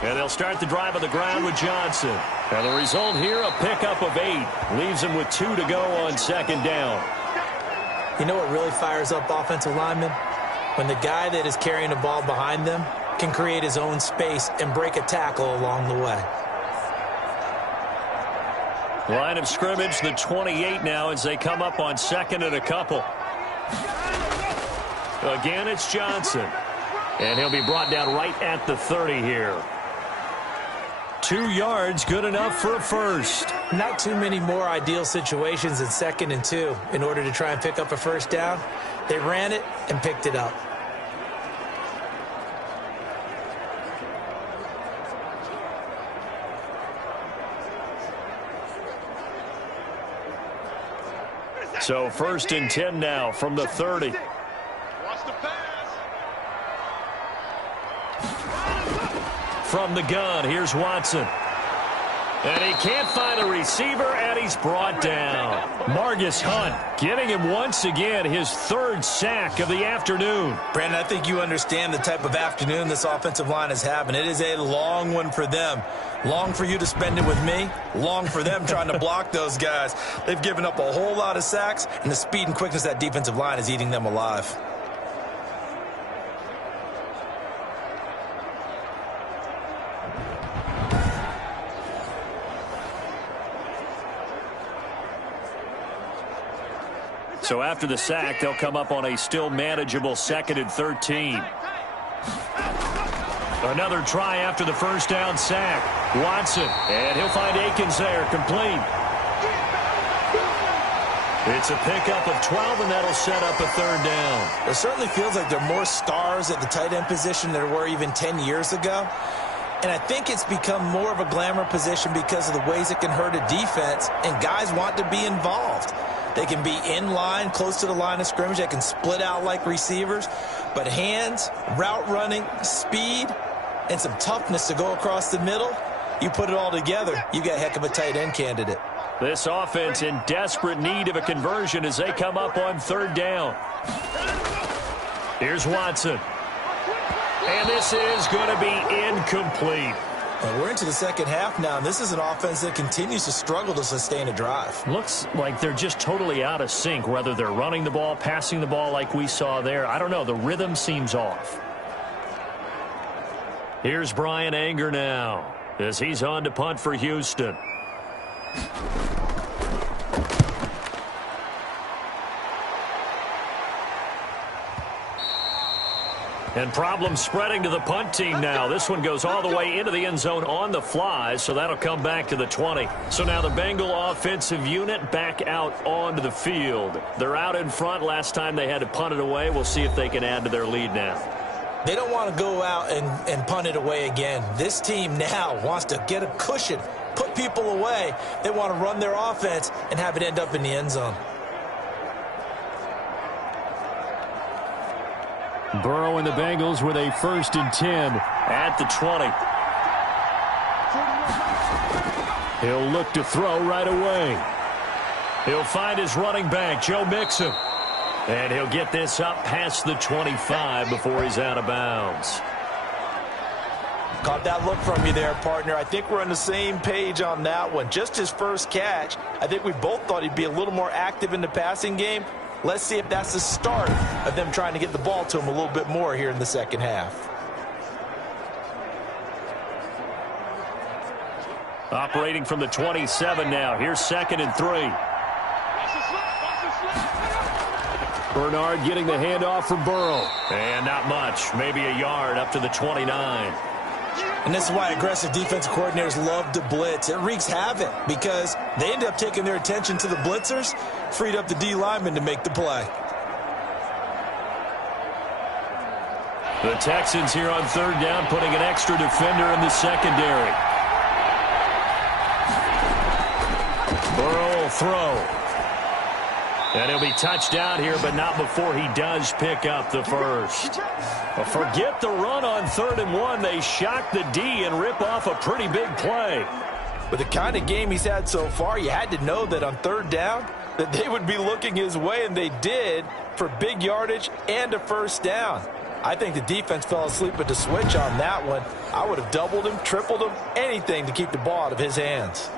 And they'll start the drive on the ground with Johnson. And the result here, a pickup of 8. Leaves him with 2 to go on 2nd down. You know what really fires up offensive linemen? When the guy that is carrying the ball behind them can create his own space and break a tackle along the way. Line of scrimmage, the 28 now as they come up on 2nd and a couple. Again, it's Johnson. And he'll be brought down right at the 30 here. 2 yards, good enough for a 1st. Not too many more ideal situations in 2nd and 2 in order to try and pick up a 1st down. They ran it and picked it up. So 1st and 10 now from the 30. From the gun, here's Watson. And he can't find a receiver, and he's brought down. Margus Hunt getting him once again his 3rd sack of the afternoon. Brandon, I think you understand the type of afternoon this offensive line is having. It is a long one for them. Long for you to spend it with me. Long for them trying to block those guys. They've given up a whole lot of sacks, and the speed and quickness of that defensive line is eating them alive. So after the sack, they'll come up on a still manageable 2nd and 13. Another try after the 1st down sack. Watson, and he'll find Akins there, complete. It's a pickup of 12, and that'll set up a 3rd down. It certainly feels like there are more stars at the tight end position than there were even 10 years ago. And I think it's become more of a glamour position because of the ways it can hurt a defense, and guys want to be involved. They can be in line, close to the line of scrimmage. They can split out like receivers. But hands, route running, speed, and some toughness to go across the middle, you put it all together, you got a heck of a tight end candidate. This offense in desperate need of a conversion as they come up on 3rd down. Here's Watson. And this is going to be incomplete. And we're into the 2nd half now, and this is an offense that continues to struggle to sustain a drive. Looks like they're just totally out of sync, whether they're running the ball, passing the ball like we saw there. I don't know. The rhythm seems off. Here's Brian Anger now as he's on to punt for Houston. And problems spreading to the punt team now. This one goes all the way into the end zone on the fly, so that'll come back to the 20. So now the Bengal offensive unit back out onto the field. They're out in front. Last time they had to punt it away. We'll see if they can add to their lead now. They don't want to go out and punt it away again. This team now wants to get a cushion, put people away. They want to run their offense and have it end up in the end zone. Burrow and the Bengals with a 1st and 10 at the 20. He'll look to throw right away. He'll find his running back, Joe Mixon. And he'll get this up past the 25 before he's out of bounds. Caught that look from you there, partner. I think we're on the same page on that one. Just his first catch. I think we both thought he'd be a little more active in the passing game. Let's see if that's the start of them trying to get the ball to him a little bit more here in the second half. Operating from the 27 now. Here's 2nd and 3. Bernard getting the handoff from Burrow. And not much. Maybe a yard up to the 29. And this is why aggressive defensive coordinators love to blitz. It wreaks havoc because they end up taking their attention to the blitzers, freed up the D lineman to make the play. The Texans here on 3rd down, putting an extra defender in the secondary. Burrow will throw. And he'll be touched down here, but not before he does pick up the first. Well, forget the run on 3rd and 1. They shock the D and rip off a pretty big play. With the kind of game he's had so far, you had to know that on 3rd down that they would be looking his way, and they did, for big yardage and a first down. I think the defense fell asleep with the switch on that one. I would have doubled him, tripled him, anything to keep the ball out of his hands.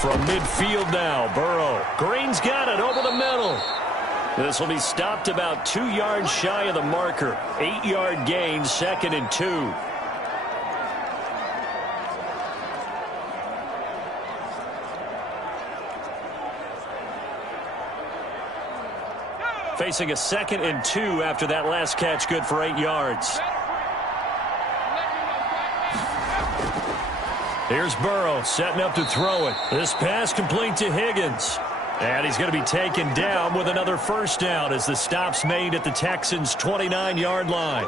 From midfield now, Burrow. Green's got it over the middle. This will be stopped about 2 yards shy of the marker. 8-yard gain, 2nd and 2. Facing a 2nd and 2 after that last catch, good for 8 yards. Here's Burrow setting up to throw it. This pass complete to Higgins. And he's going to be taken down with another first down as the stop's made at the Texans' 29-yard line.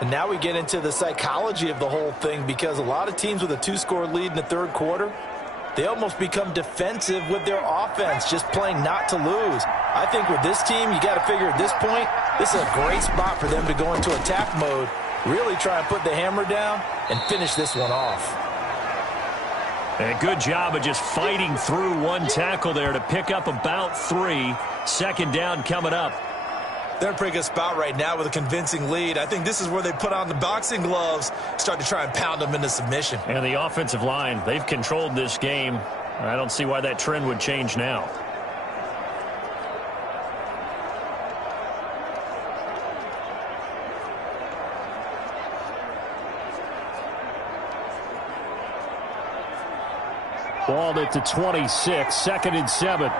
And now we get into the psychology of the whole thing, because a lot of teams with a 2-score lead in the 3rd quarter, they almost become defensive with their offense, just playing not to lose. I think with this team, you got to figure at this point, this is a great spot for them to go into attack mode, really try and put the hammer down and finish this one off. And a good job of just fighting through one tackle there to pick up about 3. 2nd down coming up. They're in a pretty good spot right now with a convincing lead. I think this is where they put on the boxing gloves, start to try and pound them into submission. And the offensive line, they've controlled this game. I don't see why that trend would change now. Ball at the 26, 2nd and 7.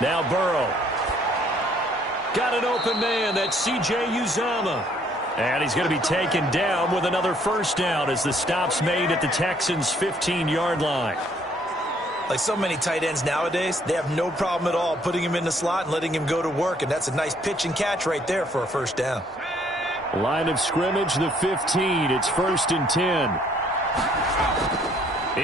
Now Burrow. Got an open man. That's C.J. Uzomah. And he's going to be taken down with another first down as the stop's made at the Texans' 15-yard line. Like so many tight ends nowadays, they have no problem at all putting him in the slot and letting him go to work. And that's a nice pitch and catch right there for a first down. Line of scrimmage, the 15. It's 1st and 10.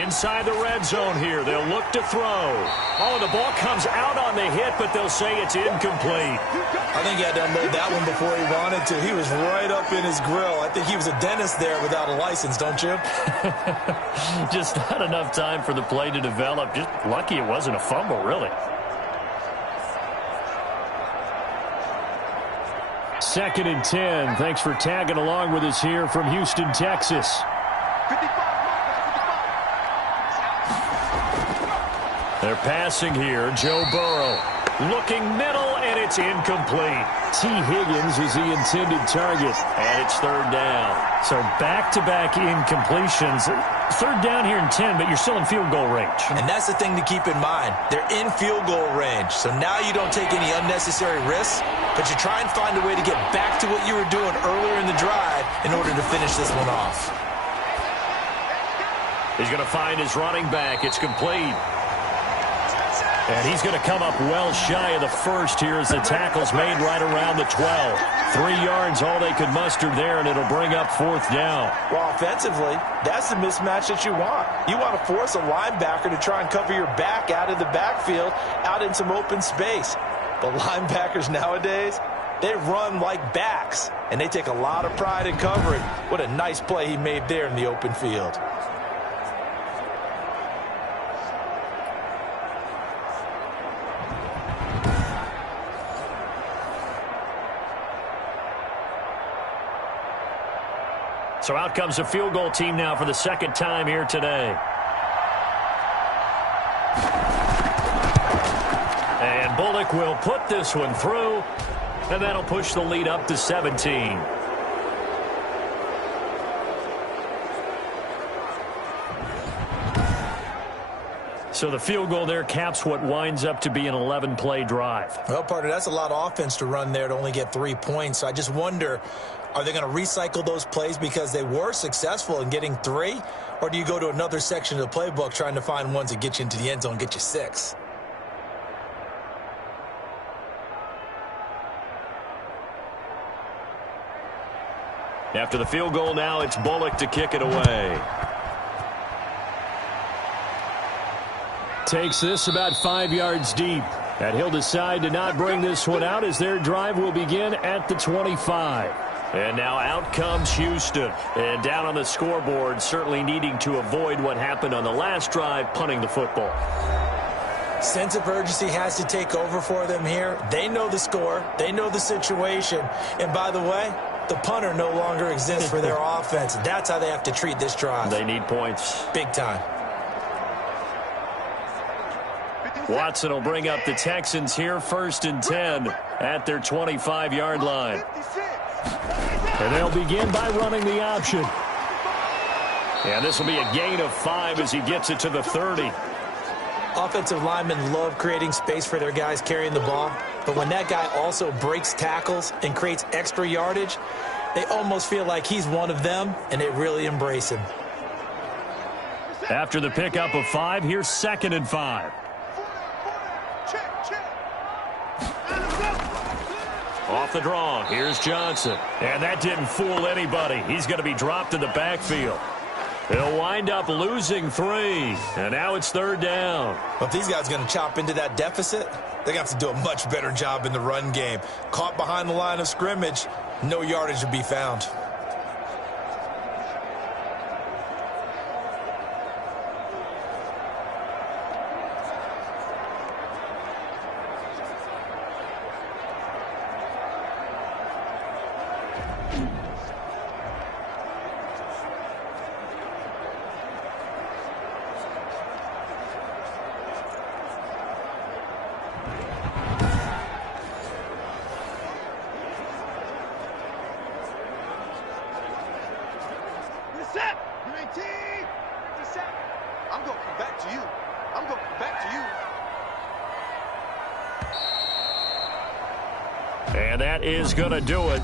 Inside the red zone here. They'll look to throw. Oh, the ball comes out on the hit, but they'll say it's incomplete. I think he had to unload that one before he wanted to. He was right up in his grill. I think he was a dentist there without a license, don't you? Just not enough time for the play to develop. Just lucky it wasn't a fumble, really. 2nd and 10. Thanks for tagging along with us here from Houston, Texas. They're passing here. Joe Burrow. Looking middle, and it's incomplete. T. Higgins is the intended target, and it's third down. So back-to-back incompletions. Third down here in 10, but you're still in field goal range. And that's the thing to keep in mind. They're in field goal range. So now you don't take any unnecessary risks, but you try and find a way to get back to what you were doing earlier in the drive in order to finish this one off. He's going to find his running back. It's complete. And he's going to come up well shy of the first here as the tackle's made right around the 12. 3 yards, all they could muster there, and it'll bring up fourth down. Well, offensively, that's the mismatch that you want. You want to force a linebacker to try and cover your back out of the backfield, out in some open space. But linebackers nowadays, they run like backs, and they take a lot of pride in covering. What a nice play he made there in the open field. So out comes the field goal team now for the second time here today. And Bullock will put this one through, and that'll push the lead up to 17. So the field goal there caps what winds up to be an 11-play drive. Well, partner, that's a lot of offense to run there to only get 3 points. So I just wonder, are they going to recycle those plays because they were successful in getting 3? Or do you go to another section of the playbook trying to find ones that get you into the end zone and get you 6? After the field goal now, it's Bullock to kick it away. Takes this about 5 yards deep. And he'll decide to not bring this one out as their drive will begin at the 25. And now out comes Houston. And down on the scoreboard, certainly needing to avoid what happened on the last drive, punting the football. Sense of urgency has to take over for them here. They know the score. They know the situation. And by the way, the punter no longer exists for their offense. That's how they have to treat this drive. They need points. Big time. Watson will bring up the Texans here, 1st and 10 at their 25-yard line. And they'll begin by running the option. And this will be a gain of 5 as he gets it to the 30. Offensive linemen love creating space for their guys carrying the ball. But when that guy also breaks tackles and creates extra yardage, they almost feel like he's one of them, and they really embrace him. After the pickup of 5, here's 2nd and 5. Off the draw, here's Johnson. And that didn't fool anybody. He's going to be dropped in the backfield. They'll wind up losing 3. And now it's 3rd down. Well, if these guys are going to chop into that deficit, they're going to have to do a much better job in the run game. Caught behind the line of scrimmage, no yardage to be found. And that is going to do it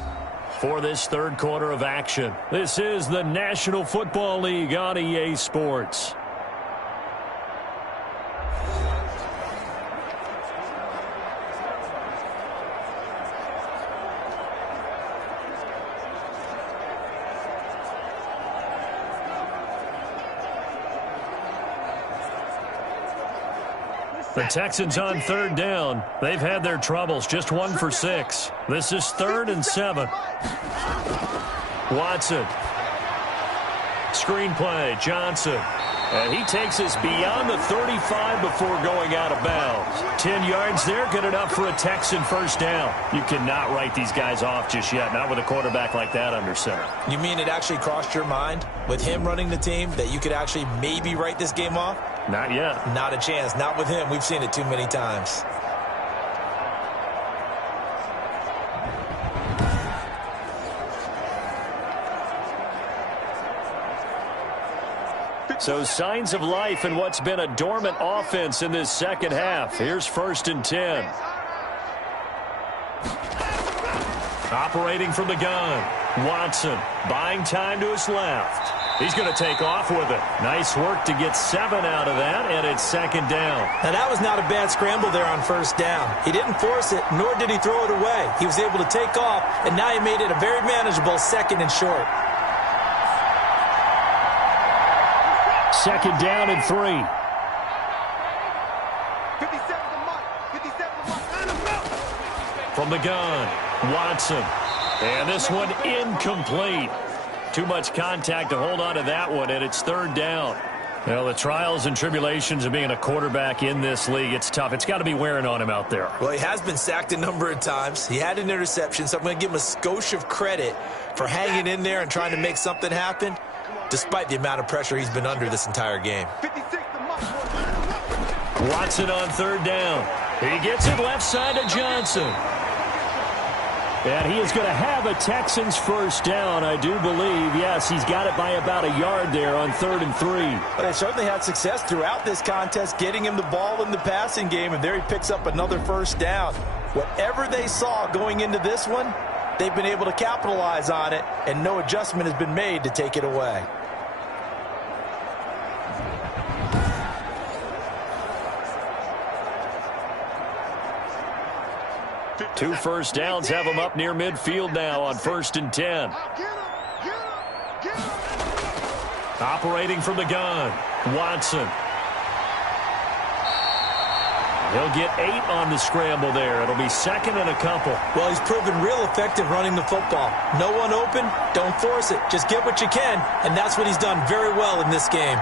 for this third quarter of action. This is the National Football League on EA Sports. The Texans on 3rd down. They've had their troubles. Just 1 for 6. This is 3rd and 7. Watson. Screenplay. Johnson. And he takes us beyond the 35 before going out of bounds. 10 yards there. Good enough for a Texan first down. You cannot write these guys off just yet. Not with a quarterback like that under center. You mean it actually crossed your mind with him running the team that you could actually maybe write this game off? Not yet. Not a chance. Not with him. We've seen it too many times. So signs of life in what's been a dormant offense in this second half. Here's 1st and 10. Operating from the gun. Watson buying time to his left. He's going to take off with it. Nice work to get 7 out of that, and it's 2nd down. Now, that was not a bad scramble there on 1st down. He didn't force it, nor did he throw it away. He was able to take off, and now he made it a very manageable 2nd and short. 2nd down and 3. From the gun, Watson. And this one incomplete. Too much contact to hold on to that one, and it's 3rd down. Well, the trials and tribulations of being a quarterback in this league, it's tough. It's got to be wearing on him out there. Well, he has been sacked a number of times. He had an interception, so I'm going to give him a skosh of credit for hanging in there and trying to make something happen, despite the amount of pressure he's been under this entire game. Watson on 3rd down. He gets it left side to Johnson. And he is going to have a Texans 1st down, I do believe. Yes, he's got it by about a yard there on 3rd and 3. Well, they certainly had success throughout this contest, getting him the ball in the passing game, and there he picks up another 1st down. Whatever they saw going into this one, they've been able to capitalize on it, and no adjustment has been made to take it away. Two 1st downs have him up near midfield now on 1st and 10. Operating from the gun, Watson. He'll get 8 on the scramble there. It'll be 2nd and a couple. Well, he's proven real effective running the football. No one open, don't force it. Just get what you can, and that's what he's done very well in this game.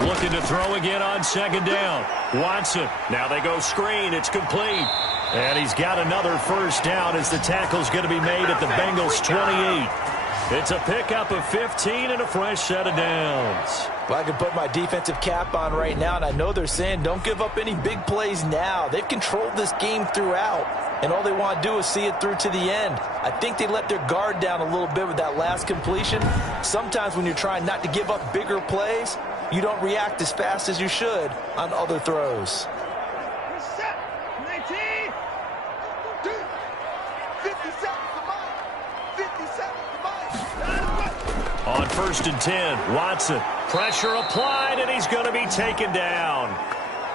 Looking to throw again on 2nd down. Watson. Now they go screen. It's complete. And he's got another 1st down as the tackle's going to be made at the Bengals 28. It's a pickup of 15 and a fresh set of downs. Well, I can put my defensive cap on right now, and I know they're saying don't give up any big plays now. They've controlled this game throughout, and all they want to do is see it through to the end. I think they let their guard down a little bit with that last completion. Sometimes when you're trying not to give up bigger plays, you don't react as fast as you should on other throws. On 1st and 10, Watson. Pressure applied, and he's going to be taken down.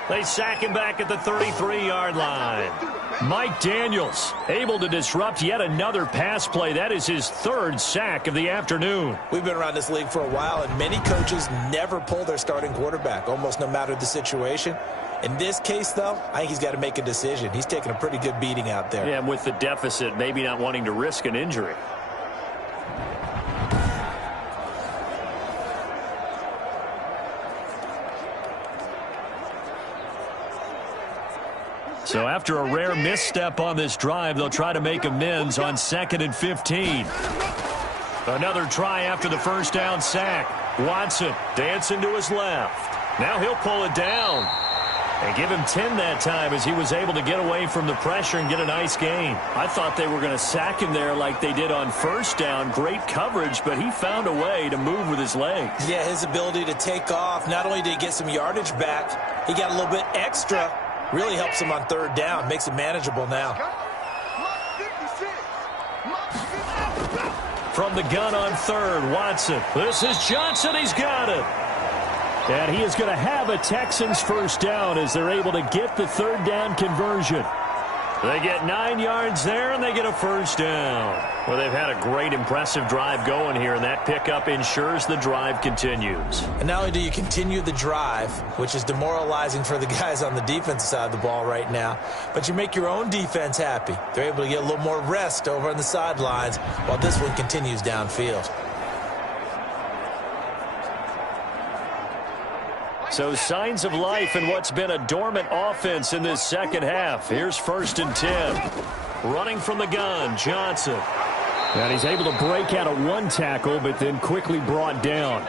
They sack him back at the 33-yard line. Mike Daniels able to disrupt yet another pass play. That is his 3rd sack of the afternoon. We've been around this league for a while, and many coaches never pull their starting quarterback, almost no matter the situation. In this case, though, I think he's got to make a decision. He's taking a pretty good beating out there. Yeah, with the deficit, maybe not wanting to risk an injury. So after a rare misstep on this drive, they'll try to make amends on 2nd and 15. Another try after the 1st down sack. Watson dancing to his left. Now he'll pull it down. And give him 10 that time as he was able to get away from the pressure and get a nice gain. I thought they were going to sack him there like they did on 1st down. Great coverage, but he found a way to move with his legs. Yeah, his ability to take off. Not only did he get some yardage back, he got a little bit extra. Really helps him on 3rd down. Makes it manageable now. From the gun on 3rd, Watson. This is Johnson. He's got it. And he is going to have a Texans 1st down as they're able to get the 3rd down conversion. They get 9 yards there, and they get a 1st down. Well, they've had a great, impressive drive going here, and that pickup ensures the drive continues. And not only do you continue the drive, which is demoralizing for the guys on the defensive side of the ball right now, but you make your own defense happy. They're able to get a little more rest over on the sidelines while this one continues downfield. So signs of life in what's been a dormant offense in this second half. Here's 1st and 10. Running from the gun, Johnson. And he's able to break out of one tackle, but then quickly brought down.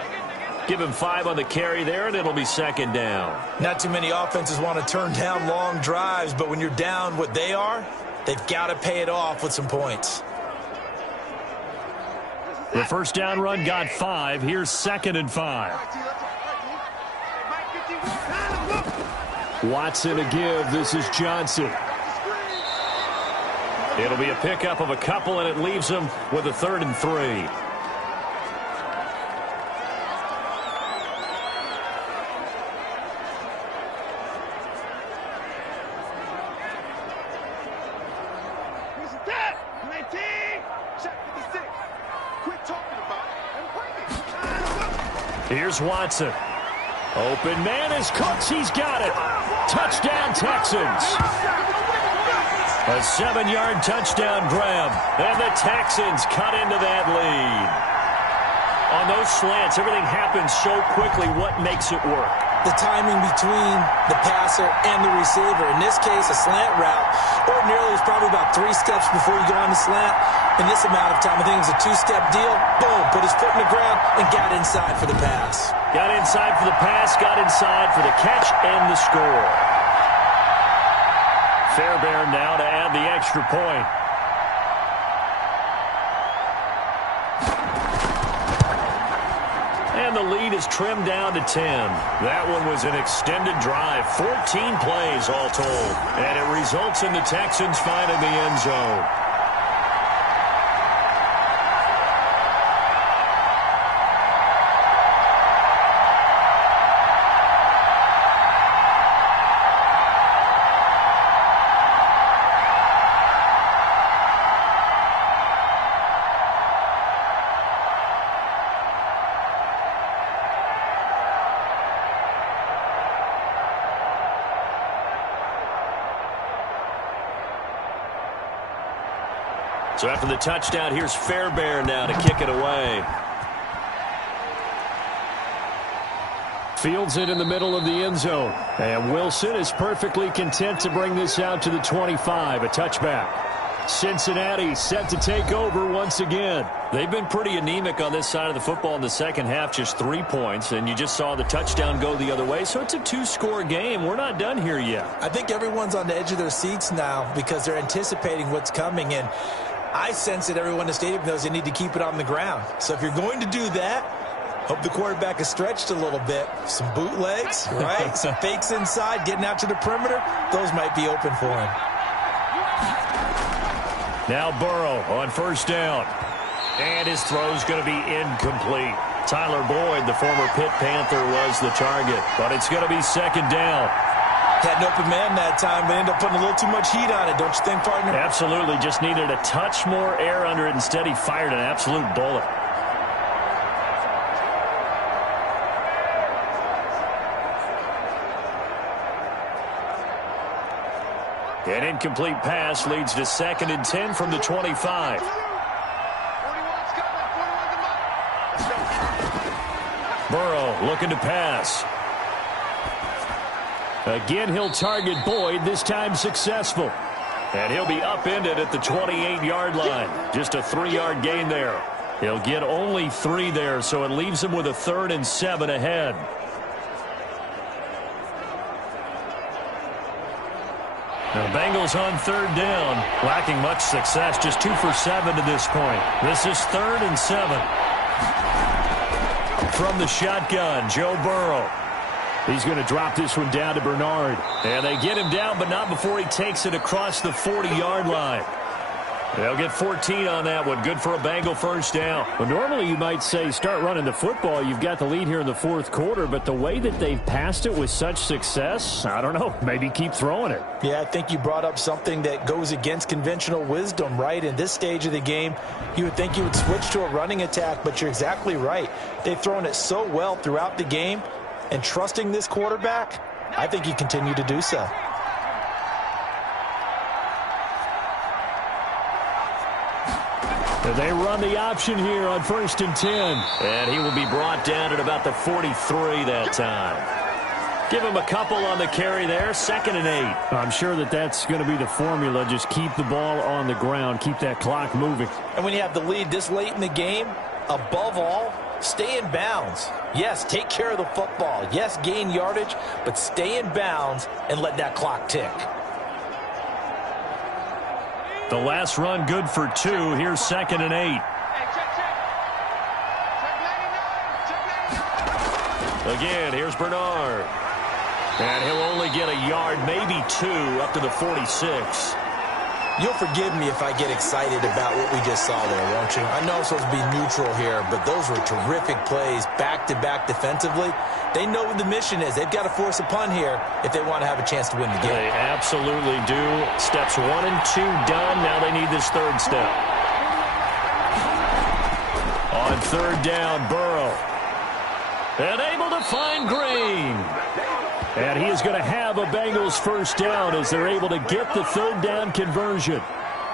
Give him 5 on the carry there, and it'll be second down. Not too many offenses want to turn down long drives, but when you're down what they are, they've got to pay it off with some points. The first down run got 5. Here's 2nd and 5. Watson to give. This is Johnson. It'll be a pickup of a couple, and it leaves him with a 3rd and 3. Here's Watson. Open man is Cooks. He's got it. Touchdown, Texans. A 7-yard touchdown grab. And the Texans cut into that lead. On those slants, everything happens so quickly. What makes it work? The timing between the passer and the receiver. In this case, a slant route. Ordinarily, it's probably about 3 steps before you go on the slant. In this amount of time, I think it was a 2-step deal. Boom, put his foot in the ground and got inside for the pass. Got inside for the pass, got inside for the catch and the score. Fairbairn now to add the extra point. And the lead is trimmed down to 10. That one was an extended drive, 14 plays all told. And it results in the Texans finding the end zone. So after the touchdown, here's Fairbairn now to kick it away. Fields it in the middle of the end zone. And Wilson is perfectly content to bring this out to the 25, a touchback. Cincinnati set to take over once again. They've been pretty anemic on this side of the football in the second half, just 3 points, and you just saw the touchdown go the other way. So it's a 2-score game. We're not done here yet. I think everyone's on the edge of their seats now because they're anticipating what's coming, and I sense that everyone in the stadium knows they need to keep it on the ground. So if you're going to do that, hope the quarterback is stretched a little bit. Some bootlegs, right? Some fakes inside, getting out to the perimeter. Those might be open for him. Now Burrow on first down. And his throw's going to be incomplete. Tyler Boyd, the former Pitt Panther, was the target. But it's going to be second down. Had an open man that time, but ended up putting a little too much heat on it, don't you think, partner? Absolutely. Just needed a touch more air under it. Instead, he fired an absolute bullet. An incomplete pass leads to 2nd and 10 from the 25. Burrow looking to pass. Again, he'll target Boyd, this time successful. And he'll be upended at the 28-yard line. Just a 3-yard gain there. He'll get only 3 there, so it leaves him with a 3rd and 7 ahead. The Bengals on 3rd down, lacking much success, just 2 for 7 to this point. This is 3rd and 7. From the shotgun, Joe Burrow. He's going to drop this one down to Bernard. And they get him down, but not before he takes it across the 40-yard line. They'll get 14 on that one. Good for a Bengal first down. Well, normally you might say start running the football. You've got the lead here in the 4th quarter, but the way that they've passed it with such success, I don't know, maybe keep throwing it. Yeah, I think you brought up something that goes against conventional wisdom, right? In this stage of the game, you would think you would switch to a running attack, but you're exactly right. They've thrown it so well throughout the game, and trusting this quarterback, I think you continue to do so. They run the option here on 1st and 10. And he will be brought down at about the 43 that time. Give him a couple on the carry there, 2nd and 8. I'm sure that that's going to be the formula. Just keep the ball on the ground, keep that clock moving. And when you have the lead this late in the game, above all, Stay in bounds. Yes, take care of the football. Yes, gain yardage, but stay in bounds and let that clock tick. The last run good for 2. Here's 2nd and 8. Again, here's Bernard. And he'll only get a yard, maybe 2, up to the 46. You'll forgive me if I get excited about what we just saw there, won't you? I know I'm supposed to be neutral here, but those were terrific plays back-to-back defensively. They know what the mission is. They've got to force a punt here if they want to have a chance to win the game. They absolutely do. Steps 1 and 2 done. Now they need this 3rd step. On 3rd down, Burrow. And able to find Green. And he is going to have a Bengals 1st down as they're able to get the 3rd down conversion.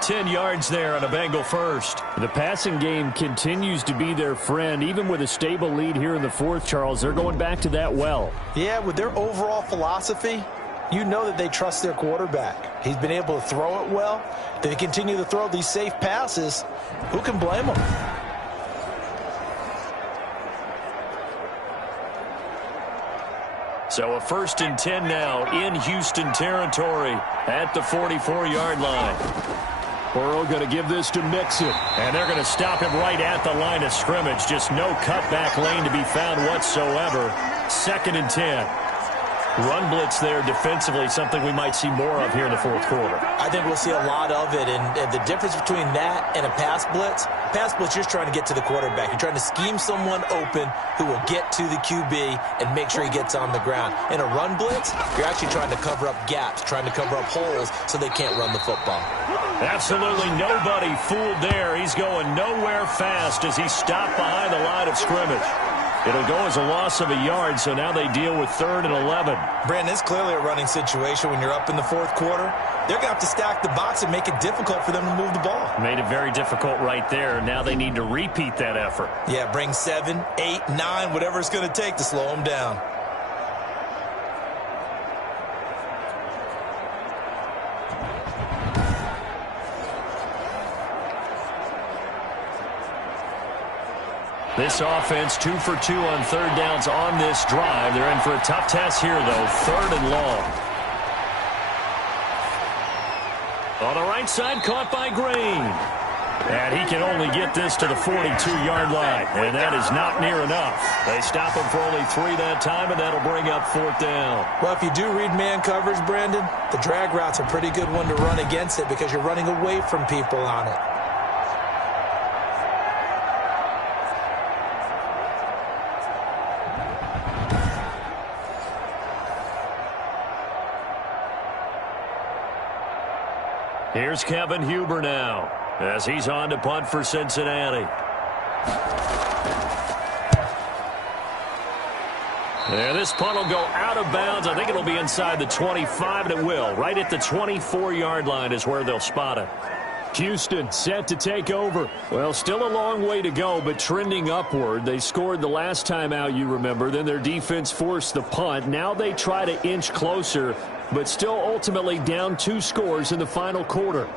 10 yards there on a Bengal 1st. The passing game continues to be their friend. Even with a stable lead here in the 4th, Charles, they're going back to that well. Yeah, with their overall philosophy, you know that they trust their quarterback. He's been able to throw it well. They continue to throw these safe passes. Who can blame them? So a 1st and 10 now in Houston territory at the 44-yard line. Burrow going to give this to Mixon. And they're going to stop him right at the line of scrimmage. Just no cutback lane to be found whatsoever. 2nd and 10. Run blitz there defensively, something we might see more of here in the 4th quarter. I think we'll see a lot of it, and the difference between that and a pass blitz, you're just trying to get to the quarterback. You're trying to scheme someone open who will get to the QB and make sure he gets on the ground. In a run blitz, you're actually trying to cover up gaps, trying to cover up holes so they can't run the football. Absolutely nobody fooled there. He's going nowhere fast as he stopped behind the line of scrimmage. It'll go as a loss of a yard, so now they deal with 3rd and 11. Brandon, it's clearly a running situation when you're up in the 4th quarter. They're going to have to stack the box and make it difficult for them to move the ball. Made it very difficult right there. Now they need to repeat that effort. Yeah, bring 7, 8, 9, whatever it's going to take to slow them down. This offense 2 for 2 on 3rd downs on this drive. They're in for a tough test here, though. 3rd and long. On the right side, caught by Green. And he can only get this to the 42-yard line. And that is not near enough. They stop him for only 3 that time, and that'll bring up 4th down. Well, if you do read man coverage, Brandon, the drag route's a pretty good one to run against it because you're running away from people on it. Here's Kevin Huber now as he's on to punt for Cincinnati. And this punt will go out of bounds. I think it'll be inside the 25, and it will. Right at the 24-yard line is where they'll spot it. Houston set to take over. Well, still a long way to go, but trending upward. They scored the last time out, you remember. Then their defense forced the punt. Now they try to inch closer, but still ultimately down 2 scores in the final quarter.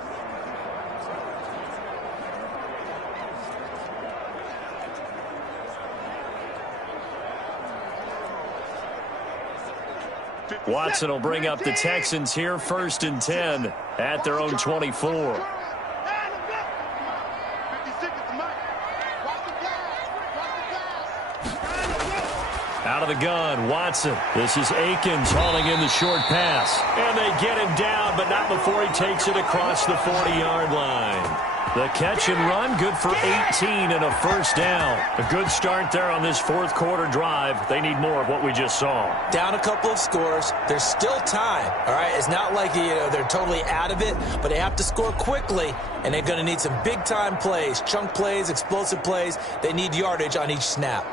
Watson will bring up the Texans here, 1st and 10 at their own 24. Out of the gun, Watson. This is Akins hauling in the short pass. And they get him down, but not before he takes it across the 40-yard line. The catch and run, good for 18 and a 1st down. A good start there on this 4th quarter drive. They need more of what we just saw. Down a couple of scores. There's still time, all right? It's not like they're totally out of it, but they have to score quickly, and they're going to need some big-time plays, chunk plays, explosive plays. They need yardage on each snap.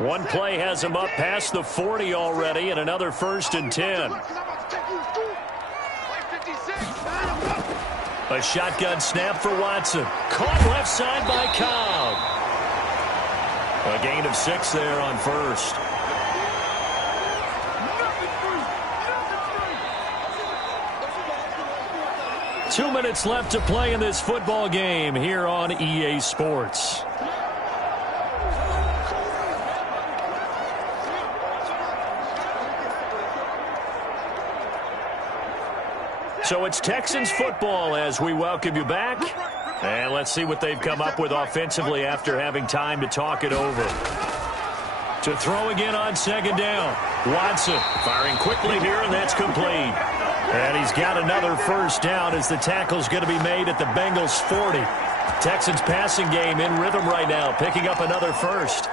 One play has him up past the 40 already, and another 1st and 10. A shotgun snap for Watson. Caught left side by Cobb. A gain of 6 there on 1st. 2 minutes left to play in this football game here on EA Sports. So it's Texans football as we welcome you back. And let's see what they've come up with offensively after having time to talk it over. To throw again on second down. Watson firing quickly here, and that's complete. And he's got another first down as the tackle's going to be made at the Bengals 40. Texans passing game in rhythm right now, picking up another first.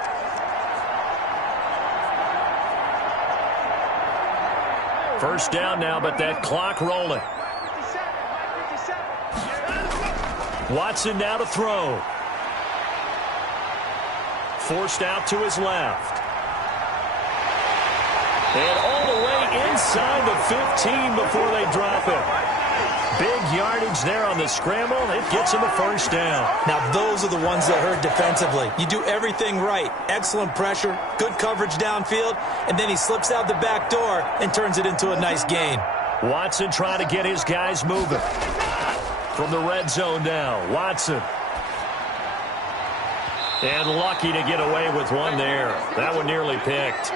First down now, but that clock rolling. Watson now to throw. Forced out to his left. And all the way inside the 15 before they drop it. Big yardage there on the scramble. It gets him a first down. Now, those are the ones that hurt defensively. You do everything right. Excellent pressure, good coverage downfield, and then he slips out the back door and turns it into a nice gain. Watson trying to get his guys moving. From the red zone now, Watson. And lucky to get away with one there. That one nearly picked.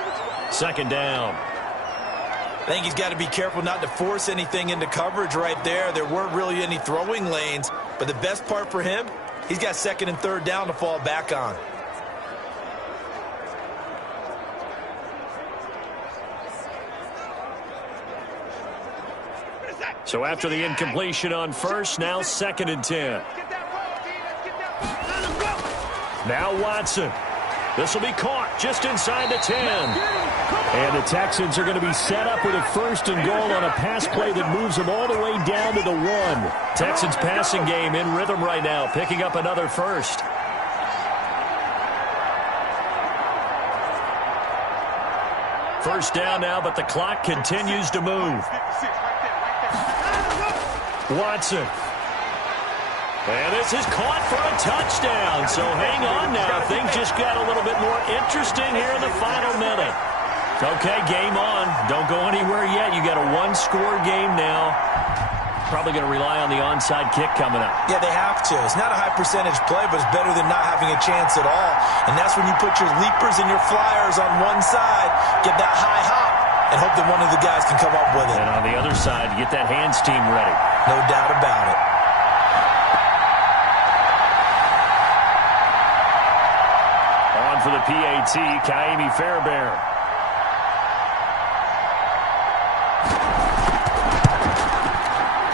Second down. I think he's got to be careful not to force anything into coverage right there. There weren't really any throwing lanes, but the best part for him, he's got second and third down to fall back on. So after the incompletion on first, now second and 10. Now Watson. This will be caught just inside the 10. And the Texans are going to be set up with a first and goal on a pass play that moves them all the way down to the 1. Texans passing game in rhythm right now, picking up another first. First down now, but the clock continues to move. Watson. And this is caught for a touchdown. So hang on now. Things just got a little bit more interesting here in the final minute. Okay, game on. Don't go anywhere yet. You got a one-score game now. Probably going to rely on the onside kick coming up. Yeah, they have to. It's not a high-percentage play, but it's better than not having a chance at all. And that's when you put your leapers and your flyers on one side, get that high hop, and hope that one of the guys can come up with it. And on the other side, get that hands team ready. No doubt about it. On for the PAT, Kaimi Fairbairn.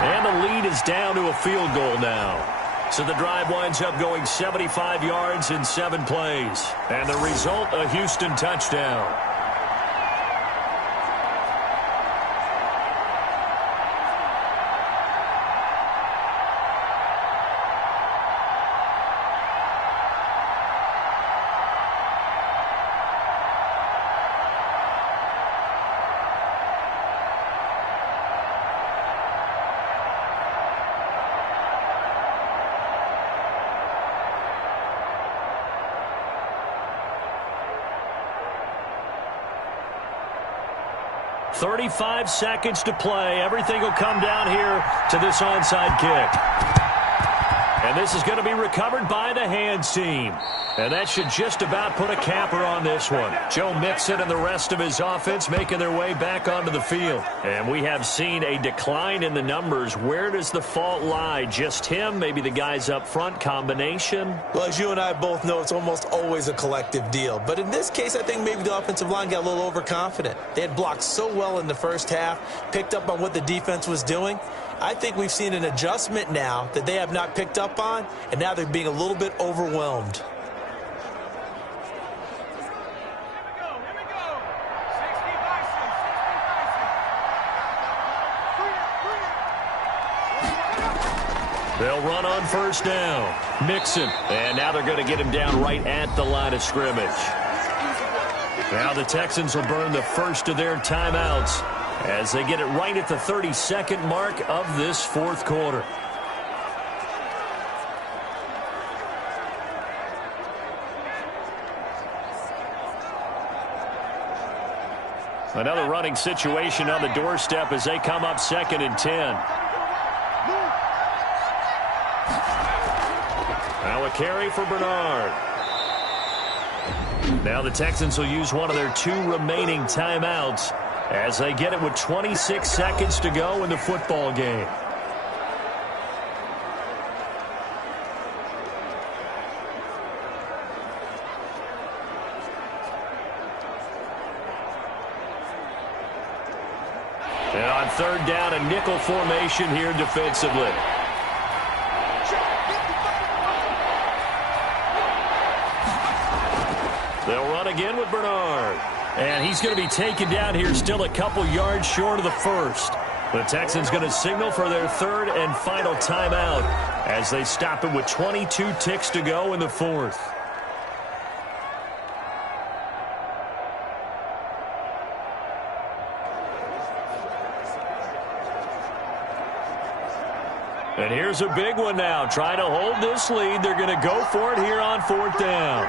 And the lead is down to a field goal now. So the drive winds up going 75 yards in 7 plays. And the result, a Houston touchdown. .35 seconds to play. Everything will come down here to this onside kick. And this is going to be recovered by the hands team. And that should just about put a capper on this one. Joe Mixon and the rest of his offense making their way back onto the field. And we have seen a decline in the numbers. Where does the fault lie? Just him? Maybe the guys up front? Combination? Well, as you and I both know, it's almost always a collective deal. But in this case, I think maybe the offensive line got a little overconfident. They had blocked so well in the first half, picked up on what the defense was doing. I think we've seen an adjustment now that they have not picked up on, and now they're being a little bit overwhelmed. They'll run on first down. Mixon. And now they're going to get him down right at the line of scrimmage. Now the Texans will burn the first of their timeouts as they get it right at the 32nd mark of this fourth quarter. Another running situation on the doorstep as they come up 2nd and 10. Now a carry for Bernard. Now the Texans will use one of their 2 remaining timeouts as they get it with 26 seconds to go in the football game. And on 3rd down, a nickel formation here defensively. They'll run again with Bernard. And he's going to be taken down here still a couple yards short of the first. The Texans going to signal for their 3rd and final timeout as they stop it with 22 ticks to go in the 4th. And here's a big one now. Trying to hold this lead. They're going to go for it here on 4th down.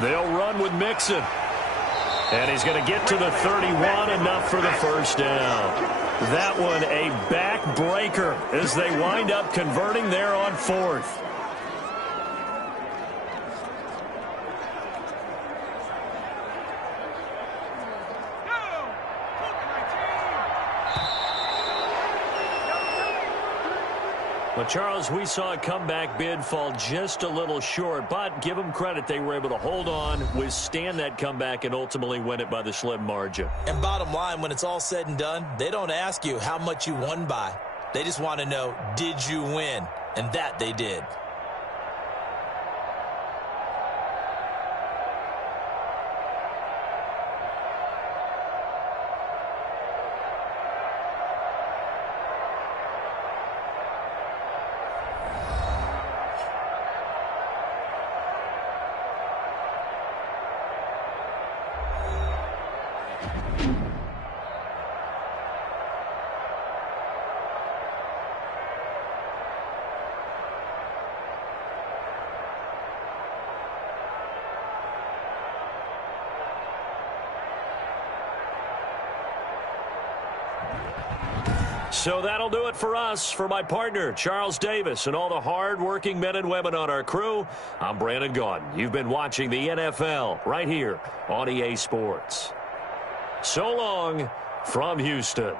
They'll run with Mixon. And he's going to get to the 31, enough for the first down. That one a back-breaker as they wind up converting there on 4th. Well, Charles, we saw a comeback bid fall just a little short, but give them credit. They were able to hold on, withstand that comeback, and ultimately win it by the slim margin. And bottom line, when it's all said and done, they don't ask you how much you won by. They just want to know, did you win? And that they did. So that'll do it for us. For my partner, Charles Davis, and all the hard-working men and women on our crew, I'm Brandon Gaudin. You've been watching the NFL right here on EA Sports. So long from Houston.